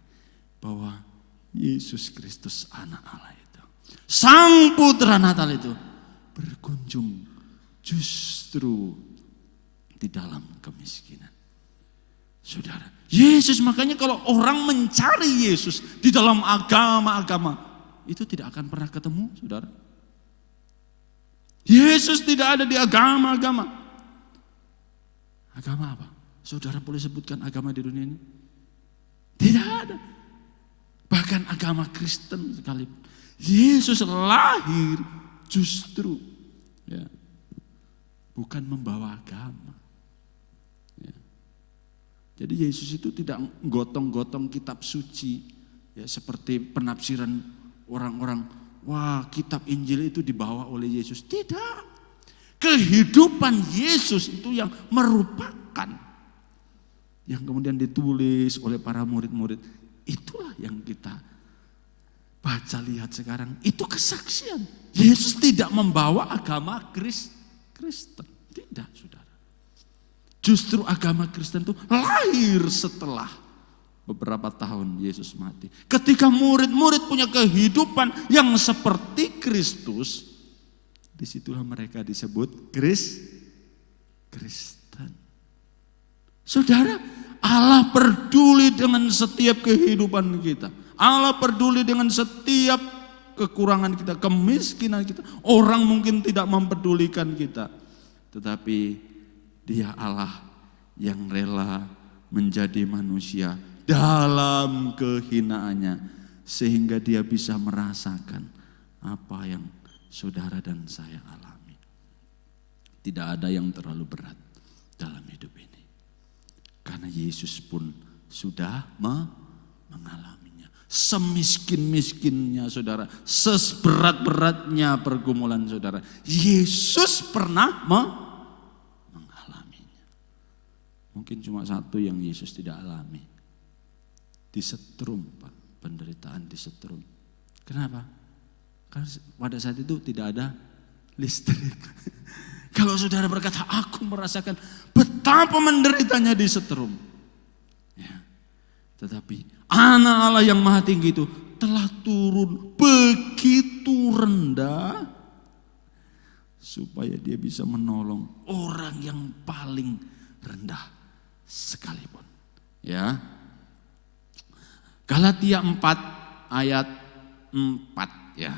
bahwa Yesus Kristus anak Allah itu, Sang Putra Natal itu berkunjung justru di dalam kemiskinan. Saudara, Yesus, makanya kalau orang mencari Yesus di dalam agama-agama, itu tidak akan pernah ketemu, saudara. Yesus tidak ada di agama-agama. Agama apa? Saudara boleh sebutkan agama di dunia ini? Tidak ada. Bahkan agama Kristen sekalipun, Yesus lahir justru ya, bukan membawa agama. Ya. Jadi Yesus itu tidak gotong-gotong kitab suci, ya, seperti penafsiran orang-orang. Wah, kitab Injil itu dibawa oleh Yesus. Tidak. Kehidupan Yesus itu yang merupakan, yang kemudian ditulis oleh para murid-murid. Itulah yang kita baca, lihat sekarang. Itu kesaksian. Yesus tidak membawa agama Kristen. Tidak, saudara. Justru agama Kristen itu lahir setelah beberapa tahun Yesus mati. Ketika murid-murid punya kehidupan yang seperti Kristus, disitulah mereka disebut Kristen. Saudara, Allah peduli dengan setiap kehidupan kita. Allah peduli dengan setiap kekurangan kita, kemiskinan kita. Orang mungkin tidak mempedulikan kita, tetapi Dia Allah yang rela menjadi manusia dalam kehinaannya, sehingga Dia bisa merasakan apa yang saudara dan saya alami. Tidak ada yang terlalu berat dalam hidup ini. Karena Yesus pun sudah mengalaminya. Semiskin-miskinnya saudara, seberat-beratnya pergumulan saudara, Yesus pernah mengalaminya. Mungkin cuma satu yang Yesus tidak alami. Disetrum, Pak. Penderitaan disetrum. Kenapa? Karena pada saat itu tidak ada listrik. Kalau saudara berkata, aku merasakan betapa menderitanya disetrum. Ya. Tetapi anak Allah yang maha tinggi itu telah turun begitu rendah, supaya dia bisa menolong orang yang paling rendah sekalipun. Ya. Galatia 4 ayat 4 ya.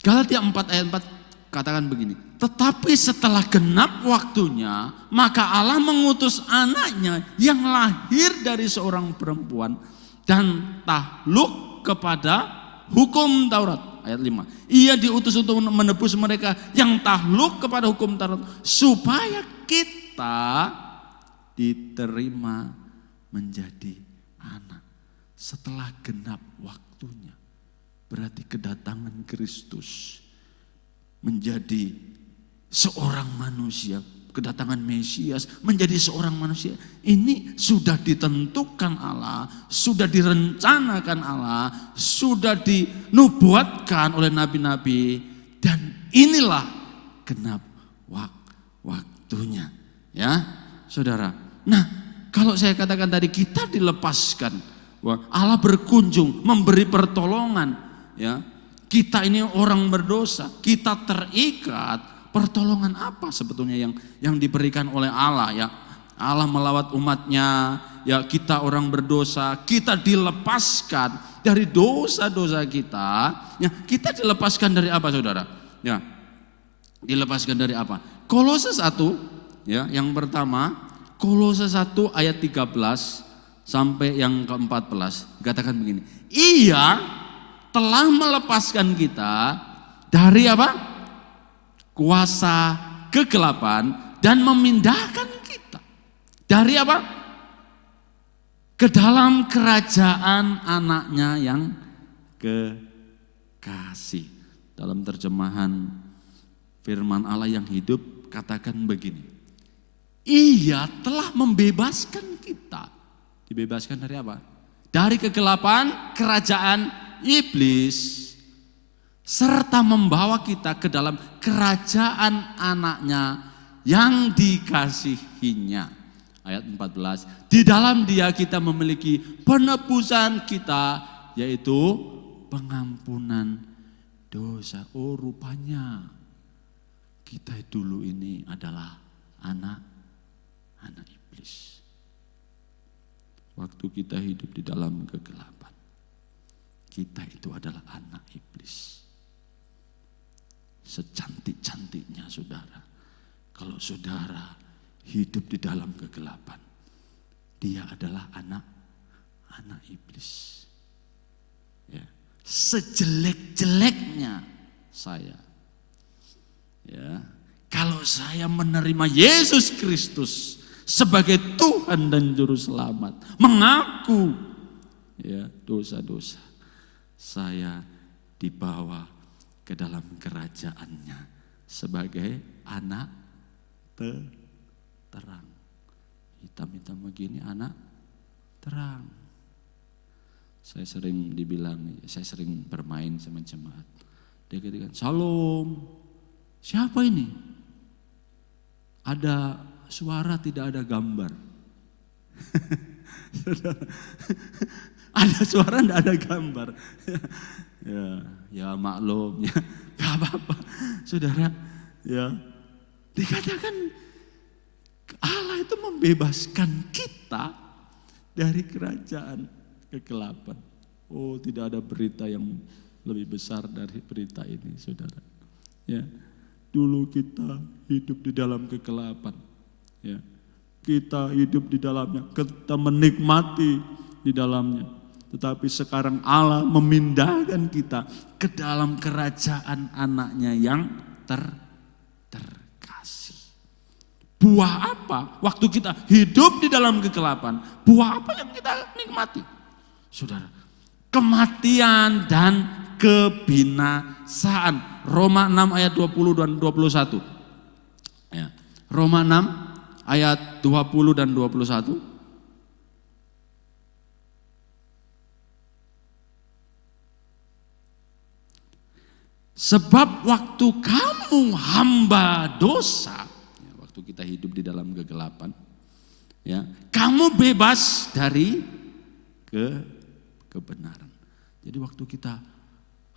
Galatia 4 ayat 4 katakan begini. Tetapi setelah genap waktunya, maka Allah mengutus anaknya yang lahir dari seorang perempuan dan takluk kepada hukum Taurat. Ayat 5. Ia diutus untuk menebus mereka yang takluk kepada hukum Taurat, supaya kita diterima menjadi anak setelah genap waktunya. Berarti kedatangan Kristus menjadi seorang manusia kedatangan Mesias, menjadi seorang manusia. Ini sudah ditentukan Allah, sudah direncanakan Allah, sudah dinubuatkan oleh nabi-nabi. Dan inilah genap waktunya. Ya, saudara. Nah, kalau saya katakan tadi kita dilepaskan, Allah berkunjung, memberi pertolongan. Ya, kita ini orang berdosa, kita terikat. Pertolongan apa sebetulnya yang diberikan oleh Allah ya? Allah melawat umatnya, ya kita orang berdosa, kita dilepaskan dari dosa-dosa kita. Ya, kita dilepaskan dari apa saudara? Ya, dilepaskan dari apa? Kolose 1, ya yang pertama, Kolose 1 ayat 13 sampai yang ke-14, katakan begini. Ia telah melepaskan kita dari apa? Kuasa kegelapan dan memindahkan kita dari apa? Ke dalam kerajaan anaknya yang kekasih. Dalam terjemahan firman Allah yang hidup katakan begini. Ia telah membebaskan kita. Dibebaskan dari apa? Dari kegelapan kerajaan iblis, serta membawa kita ke dalam kerajaan anaknya yang dikasihinya. Ayat 14, di dalam dia kita memiliki penebusan kita, yaitu pengampunan dosa. Oh rupanya kita dulu ini adalah anak iblis. Waktu kita hidup di dalam kegelapan, kita itu adalah anak iblis. Secantik-cantiknya saudara, kalau saudara hidup di dalam kegelapan, dia adalah anak iblis. Ya. Sejelek-jeleknya saya, ya, kalau saya menerima Yesus Kristus sebagai Tuhan dan Juru Selamat, mengaku ya dosa-dosa, saya dibawa ke dalam kerajaannya sebagai anak terang. Hitam-hitam begini anak terang. Saya sering bermain sama jemaat. Dia katakan, "Shalom. Siapa ini?" Ada suara tidak ada gambar. Ada suara tidak ada gambar. Ya maklum, ya gak apa-apa, saudara. Ya, dikatakan Allah itu membebaskan kita dari kerajaan kegelapan. Oh, tidak ada berita yang lebih besar dari berita ini, saudara. Ya, dulu kita hidup di dalam kegelapan. Ya, kita hidup di dalamnya, kita menikmati di dalamnya. Tetapi sekarang Allah memindahkan kita ke dalam kerajaan anaknya yang terkasih. Buah apa? Waktu kita hidup di dalam kegelapan, buah apa yang kita nikmati? Saudara, kematian dan kebinasaan. Roma 6 ayat 20 dan 21. Ya. Roma 6 ayat 20 dan 21. Sebab waktu kamu hamba dosa, ya, waktu kita hidup di dalam kegelapan, ya, kamu bebas dari kebenaran. Jadi waktu kita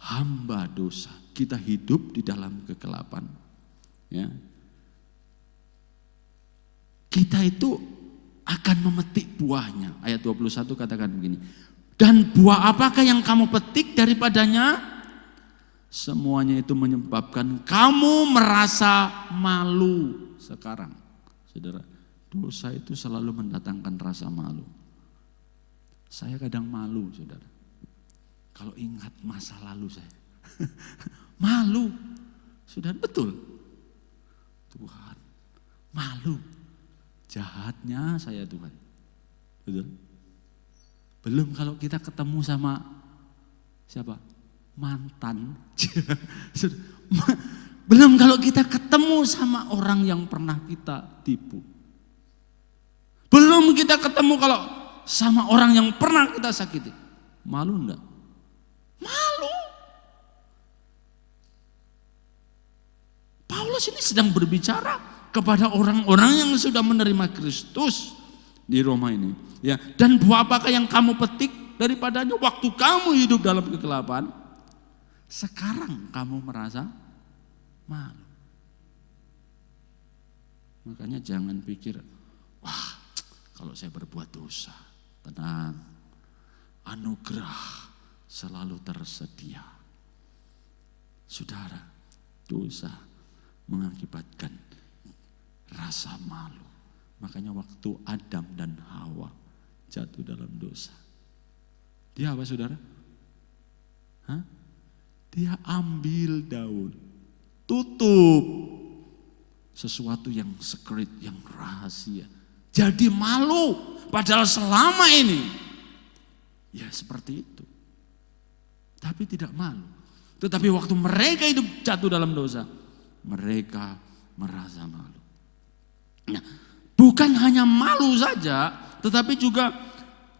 hamba dosa, kita hidup di dalam kegelapan, ya, kita itu akan memetik buahnya. Ayat 21 katakan begini, dan buah apakah yang kamu petik daripadanya? Semuanya itu menyebabkan kamu merasa malu sekarang. Saudara, dosa itu selalu mendatangkan rasa malu. Saya kadang malu, saudara. Kalau ingat masa lalu saya. Malu. Saudara, betul. Tuhan, malu. Jahatnya saya Tuhan. Betul? Belum kalau kita ketemu sama siapa? Mantan. Belum kalau kita ketemu sama orang yang pernah kita tipu. Belum kita ketemu kalau sama orang yang pernah kita sakiti. Malu enggak? Malu. Paulus ini sedang berbicara kepada orang-orang yang sudah menerima Kristus di Roma ini. Ya, dan buah apakah yang kamu petik daripadanya waktu kamu hidup dalam kegelapan? Sekarang kamu merasa malu. Makanya jangan pikir, wah kalau saya berbuat dosa, tenang, anugerah selalu tersedia. Saudara, dosa mengakibatkan rasa malu. Makanya waktu Adam dan Hawa jatuh dalam dosa, dia apa saudara? Dia ambil daun, tutup sesuatu yang secret, yang rahasia. Jadi malu, padahal selama ini ya seperti itu. Tapi tidak malu. Tetapi waktu mereka hidup jatuh dalam dosa, mereka merasa malu. Nah, bukan hanya malu saja, tetapi juga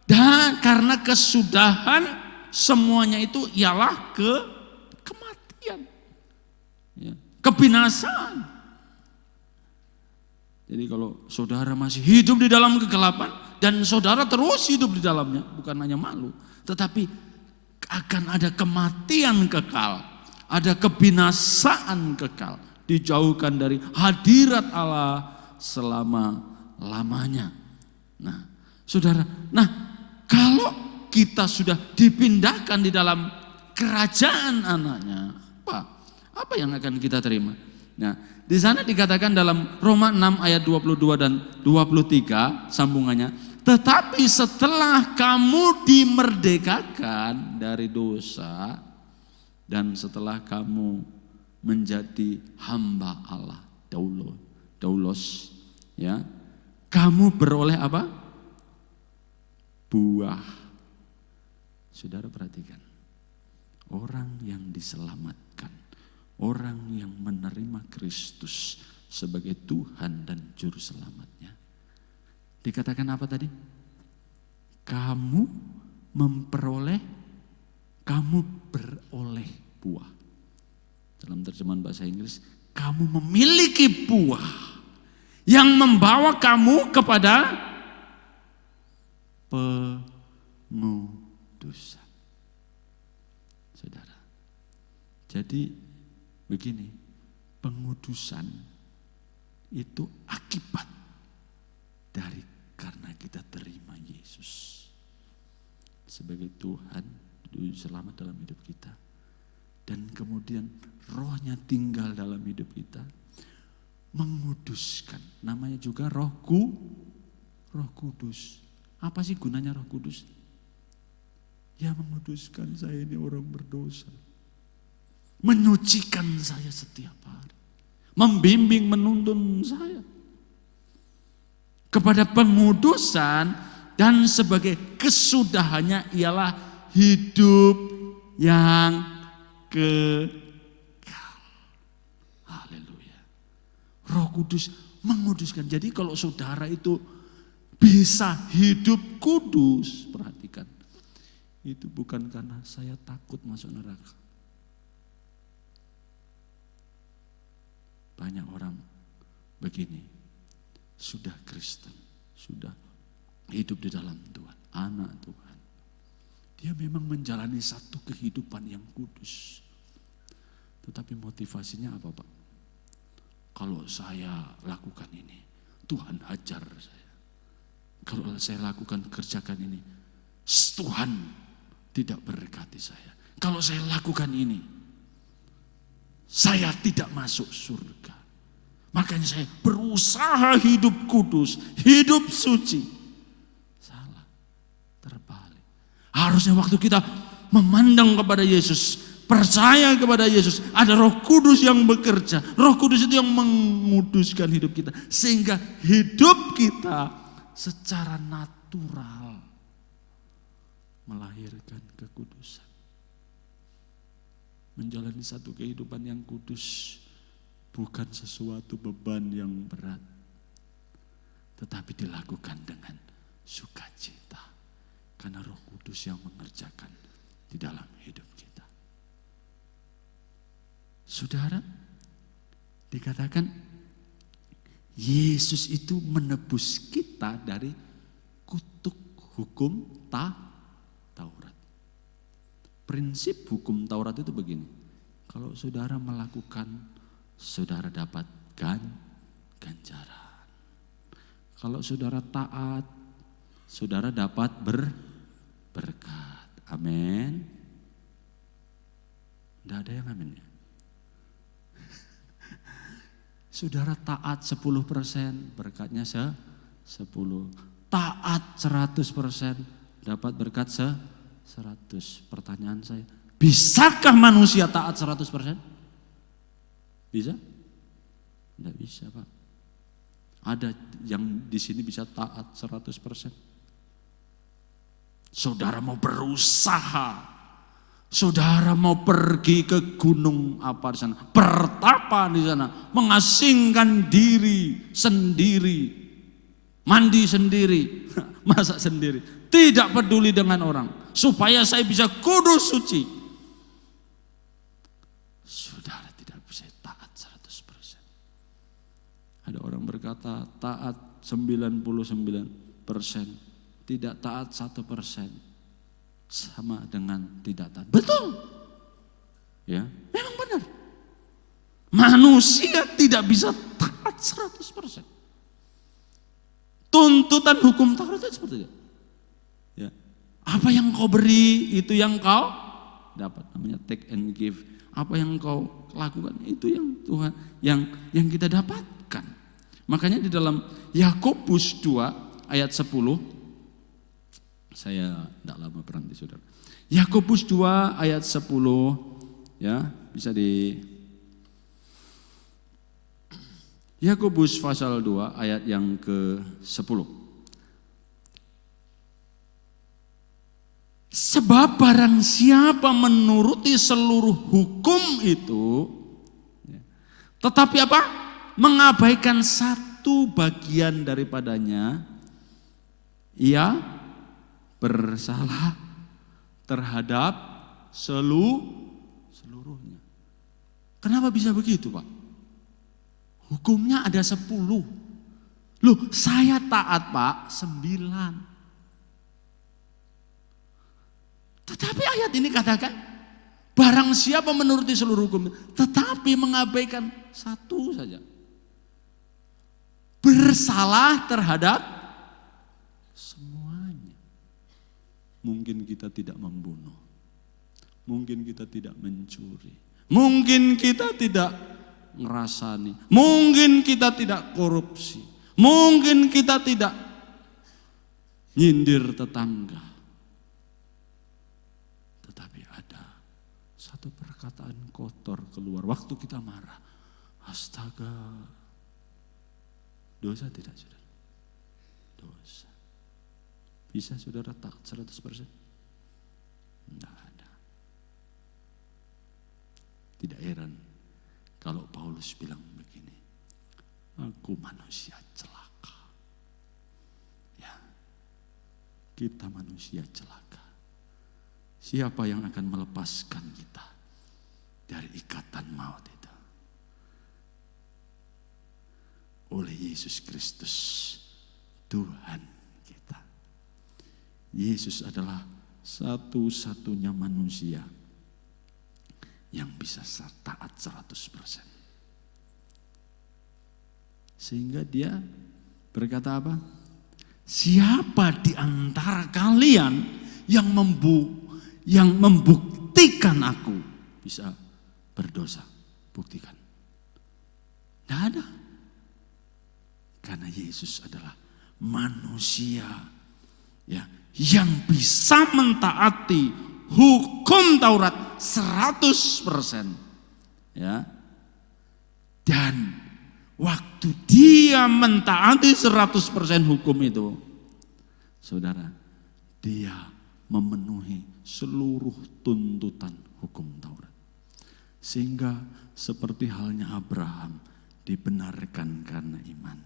dan karena kesudahan semuanya itu ialah kematian, ya, kebinasaan. Jadi kalau saudara masih hidup di dalam kegelapan dan saudara terus hidup di dalamnya, bukan hanya malu, tetapi akan ada kematian kekal, ada kebinasaan kekal, dijauhkan dari hadirat Allah selama-lamanya. Nah, saudara, kalau kita sudah dipindahkan di dalam kerajaan anaknya, apa yang akan kita terima? Nah, di sana dikatakan dalam Roma 6 ayat 22 dan 23 sambungannya, tetapi setelah kamu dimerdekakan dari dosa dan setelah kamu menjadi hamba Allah, daulos, ya, kamu beroleh apa? Buah. Saudara perhatikan, orang yang diselamatkan, orang yang menerima Kristus sebagai Tuhan dan Juru Selamatnya, dikatakan apa tadi? Kamu beroleh buah. Dalam terjemahan bahasa Inggris, kamu memiliki buah yang membawa kamu kepada pengudusan. Saudara, jadi begini, pengudusan itu akibat dari karena kita terima Yesus sebagai Tuhan, Juru Selamat dalam hidup kita. Dan kemudian Rohnya tinggal dalam hidup kita, menguduskan. Namanya juga Roh Kudus. Apa sih gunanya Roh Kudus? Ya menguduskan saya ini orang berdosa. Menyucikan saya setiap hari. Membimbing, menuntun saya kepada pengudusan, dan sebagai kesudahannya ialah hidup yang kekal. Haleluya. Roh Kudus menguduskan. Jadi kalau saudara itu bisa hidup kudus, perhatikan, itu bukan karena saya takut masuk neraka. Banyak orang begini, sudah Kristen, sudah hidup di dalam Tuhan, anak Tuhan. Dia memang menjalani satu kehidupan yang kudus. Tetapi motivasinya apa, Pak? Kalau saya lakukan ini, Tuhan ajar saya. Kalau saya lakukan, kerjakan ini, Tuhan tidak berkati saya. Kalau saya lakukan ini, saya tidak masuk surga. Makanya saya berusaha hidup kudus, hidup suci. Salah, terbalik. Harusnya waktu kita memandang kepada Yesus, percaya kepada Yesus, ada Roh Kudus yang bekerja. Roh Kudus itu yang menguduskan hidup kita, sehingga hidup kita secara natural melahirkan kekudusan. Menjalani satu kehidupan yang kudus bukan sesuatu beban yang berat, tetapi dilakukan dengan sukacita. Karena Roh Kudus yang mengerjakan di dalam hidup kita. Saudara, dikatakan Yesus itu menebus kita dari kutuk hukum Taurat. Prinsip hukum Taurat itu begini. Kalau saudara melakukan, saudara dapat ganjaran. Kalau saudara taat, saudara dapat berkat. Amin. Tidak ada yang amin ya. Saudara taat 10%, berkatnya 10. Taat 100%, dapat berkat 100. Pertanyaan saya, bisakah manusia taat 100%? Bisa? Tidak bisa, Pak. Ada yang di sini bisa taat 100%. Saudara mau berusaha, saudara mau pergi ke gunung apa di sana, bertapa di sana, mengasingkan diri sendiri, mandi sendiri, masak sendiri, tidak peduli dengan orang, supaya saya bisa kudus suci. Saudara tidak bisa taat 100%. Ada orang berkata taat 99%. Tidak taat 1% sama dengan tidak taat. Betul. Ya, memang benar. Manusia tidak bisa taat 100%. Tuntutan hukum Taurat itu seperti itu. Ya. Apa yang kau beri itu yang kau dapat, namanya take and give. Apa yang kau lakukan itu yang Tuhan yang kita dapatkan. Makanya di dalam Yakobus 2 ayat 10, saya tidak lama berhenti saudara. Yakobus 2 ayat 10, ya bisa di Yakobus pasal 2 ayat yang ke-10. Sebab barang siapa menuruti seluruh hukum itu, tetapi apa? Mengabaikan satu bagian daripadanya, ia bersalah terhadap seluruhnya. Kenapa bisa begitu, Pak? Hukumnya ada 10. Loh, saya taat, Pak, 9. Tetapi ayat ini katakan, barang siapa menuruti seluruh hukum, tetapi mengabaikan satu saja, bersalah terhadap semuanya. Mungkin kita tidak membunuh, mungkin kita tidak mencuri, mungkin kita tidak ngerasani, mungkin kita tidak korupsi, mungkin kita tidak nyindir tetangga. Tetapi ada satu perkataan kotor keluar waktu kita marah. Astaga, dosa tidak, saudara? Dosa. Bisa saudara taat 100%? Tidak ada. Tidak heran kalau Paulus bilang begini, aku manusia celaka. Ya, kita manusia celaka. Siapa yang akan melepaskan kita dari ikatan maut itu? Oleh Yesus Kristus, Tuhan kita. Yesus adalah satu-satunya manusia yang bisa taat 100%. Sehingga dia berkata apa? Siapa di antara kalian yang membuktikan aku bisa berdosa? Buktikan. Tidak ada. Karena Yesus adalah manusia ya, yang bisa mentaati hukum Taurat 100%. Ya. Dan waktu dia mentaati 100% hukum itu, saudara, dia memenuhi seluruh tuntutan hukum Taurat. Sehingga seperti halnya Abraham, dibenarkan karena iman.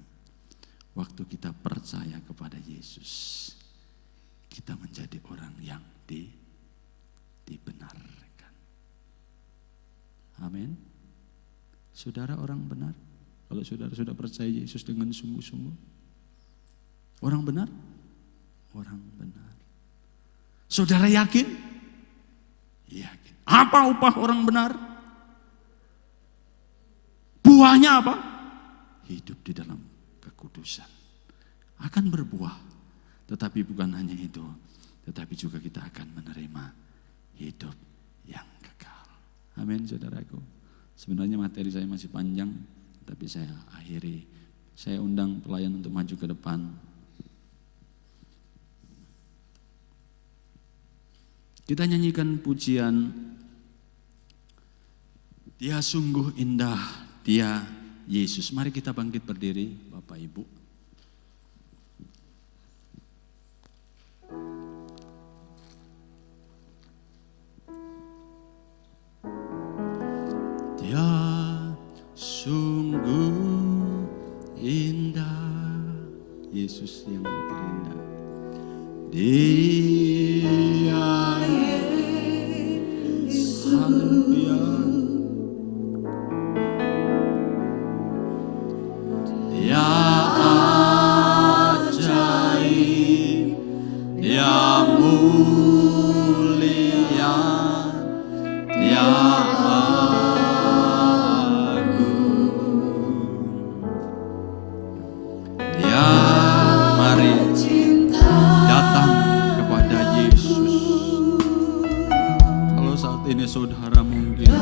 Waktu kita percaya kepada Yesus, kita menjadi orang yang dibenarkan. Amin. Saudara orang benar? Kalau saudara sudah percaya Yesus dengan sungguh-sungguh, orang benar? Orang benar. Saudara yakin? Yakin. Apa upah orang benar? Buahnya apa? Hidup di dalam kekudusan. Akan berbuah. Tetapi bukan hanya itu. Tetapi juga kita akan menerima hidup yang kekal. Amin saudaraku. Sebenarnya materi saya masih panjang. Tapi saya akhiri. Saya undang pelayan untuk maju ke depan. Kita nyanyikan pujian. Dia sungguh indah. Dia Yesus. Mari kita bangkit berdiri, Bapak Ibu. Dia sungguh indah. Yesus yang terindah. Dia Yesus. Haleluya. Dia ajaib, dia mulia, dia agung. Dia mari datang kepada Yesus. Kalau saat ini saudara mungkin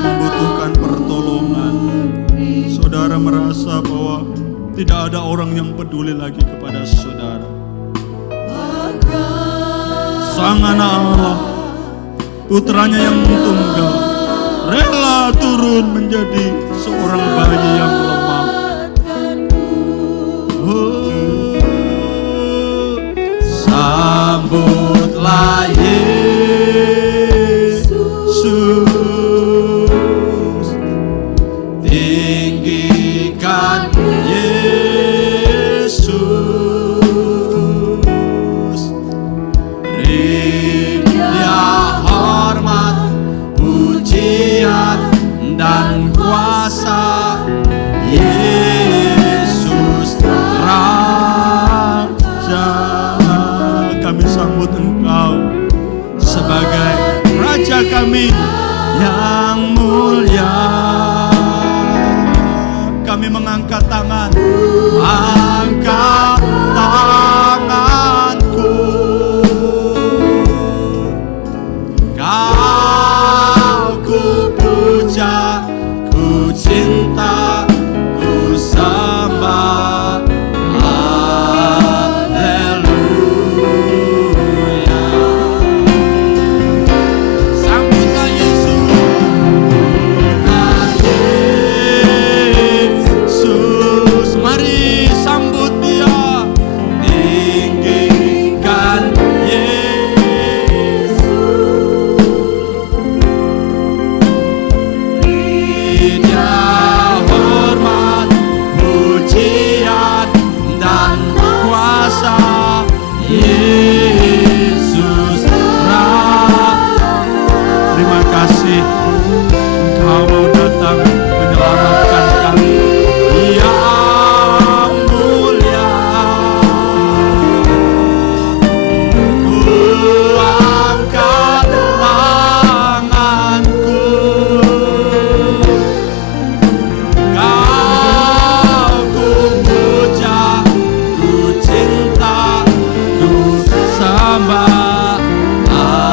membutuhkan pertolongan, saudara merasa bahwa tidak ada orang yang peduli lagi kepada saudara. Sang Anak Allah, putranya yang tunggal, rela turun menjadi seorang bayi yang lemah. Sambutlah Yesus, tinggikan Yesus, beri Dia hormat, pujian dan kuasa. Yesus Raja, kami sambut Engkau sebagai Raja kami yang mulia. Kami mengangkat tangan, angkat tanganku. Kau ku puja, ku cinta, ku sembah. Haleluya. Sambutlah Yesus. Yesus, mari sambut Dia, tinggikan Yesus, beri Dia hormat, pujian dan kuasa. Yesus terima kasih Engkau mau datang menyelamatkan kami. Yang mulia, ku angkat tanganku. Kau ku puja, ku cinta, ku sembah. Haleluya.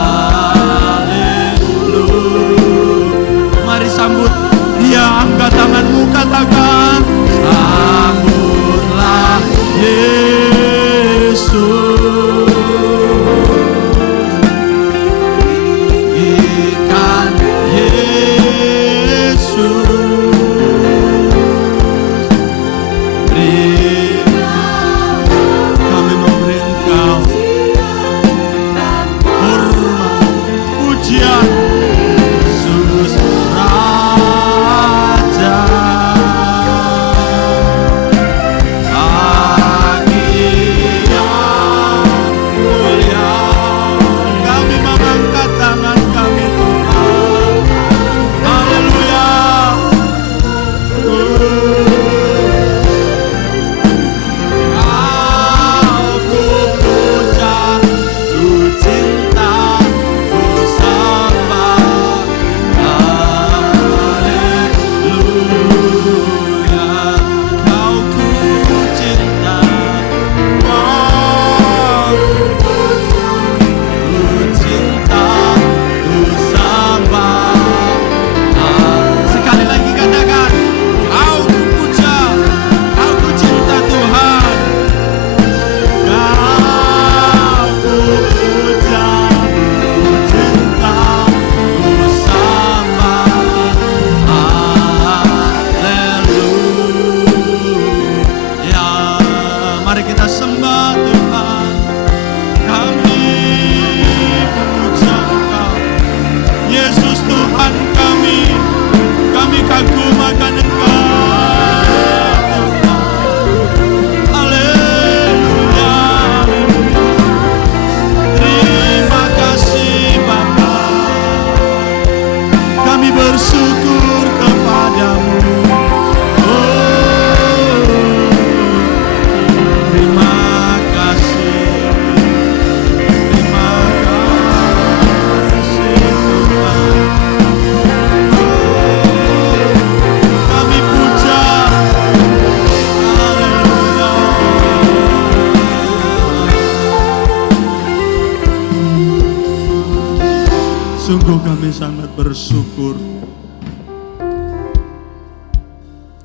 Sungguh kami sangat bersyukur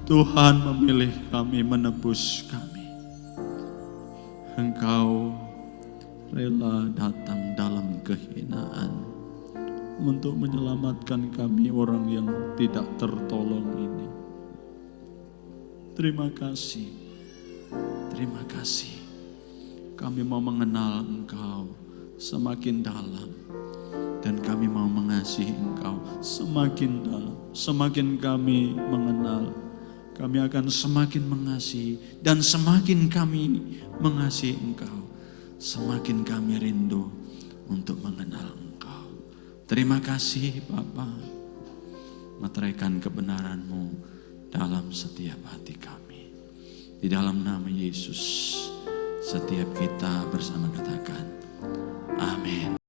Tuhan memilih kami, menebus kami. Engkau rela datang dalam kehinaan untuk menyelamatkan kami orang yang tidak tertolong ini. Terima kasih, terima kasih. Kami mau mengenal Engkau semakin dalam dan kami mau mengasihi Engkau semakin dalam. Semakin kami mengenal, kami akan semakin mengasihi, dan semakin kami mengasihi Engkau, semakin kami rindu untuk mengenal Engkau. Terima kasih Bapa, meteraikan kebenaran-Mu dalam setiap hati kami. Di dalam nama Yesus, setiap kita bersama katakan, amin.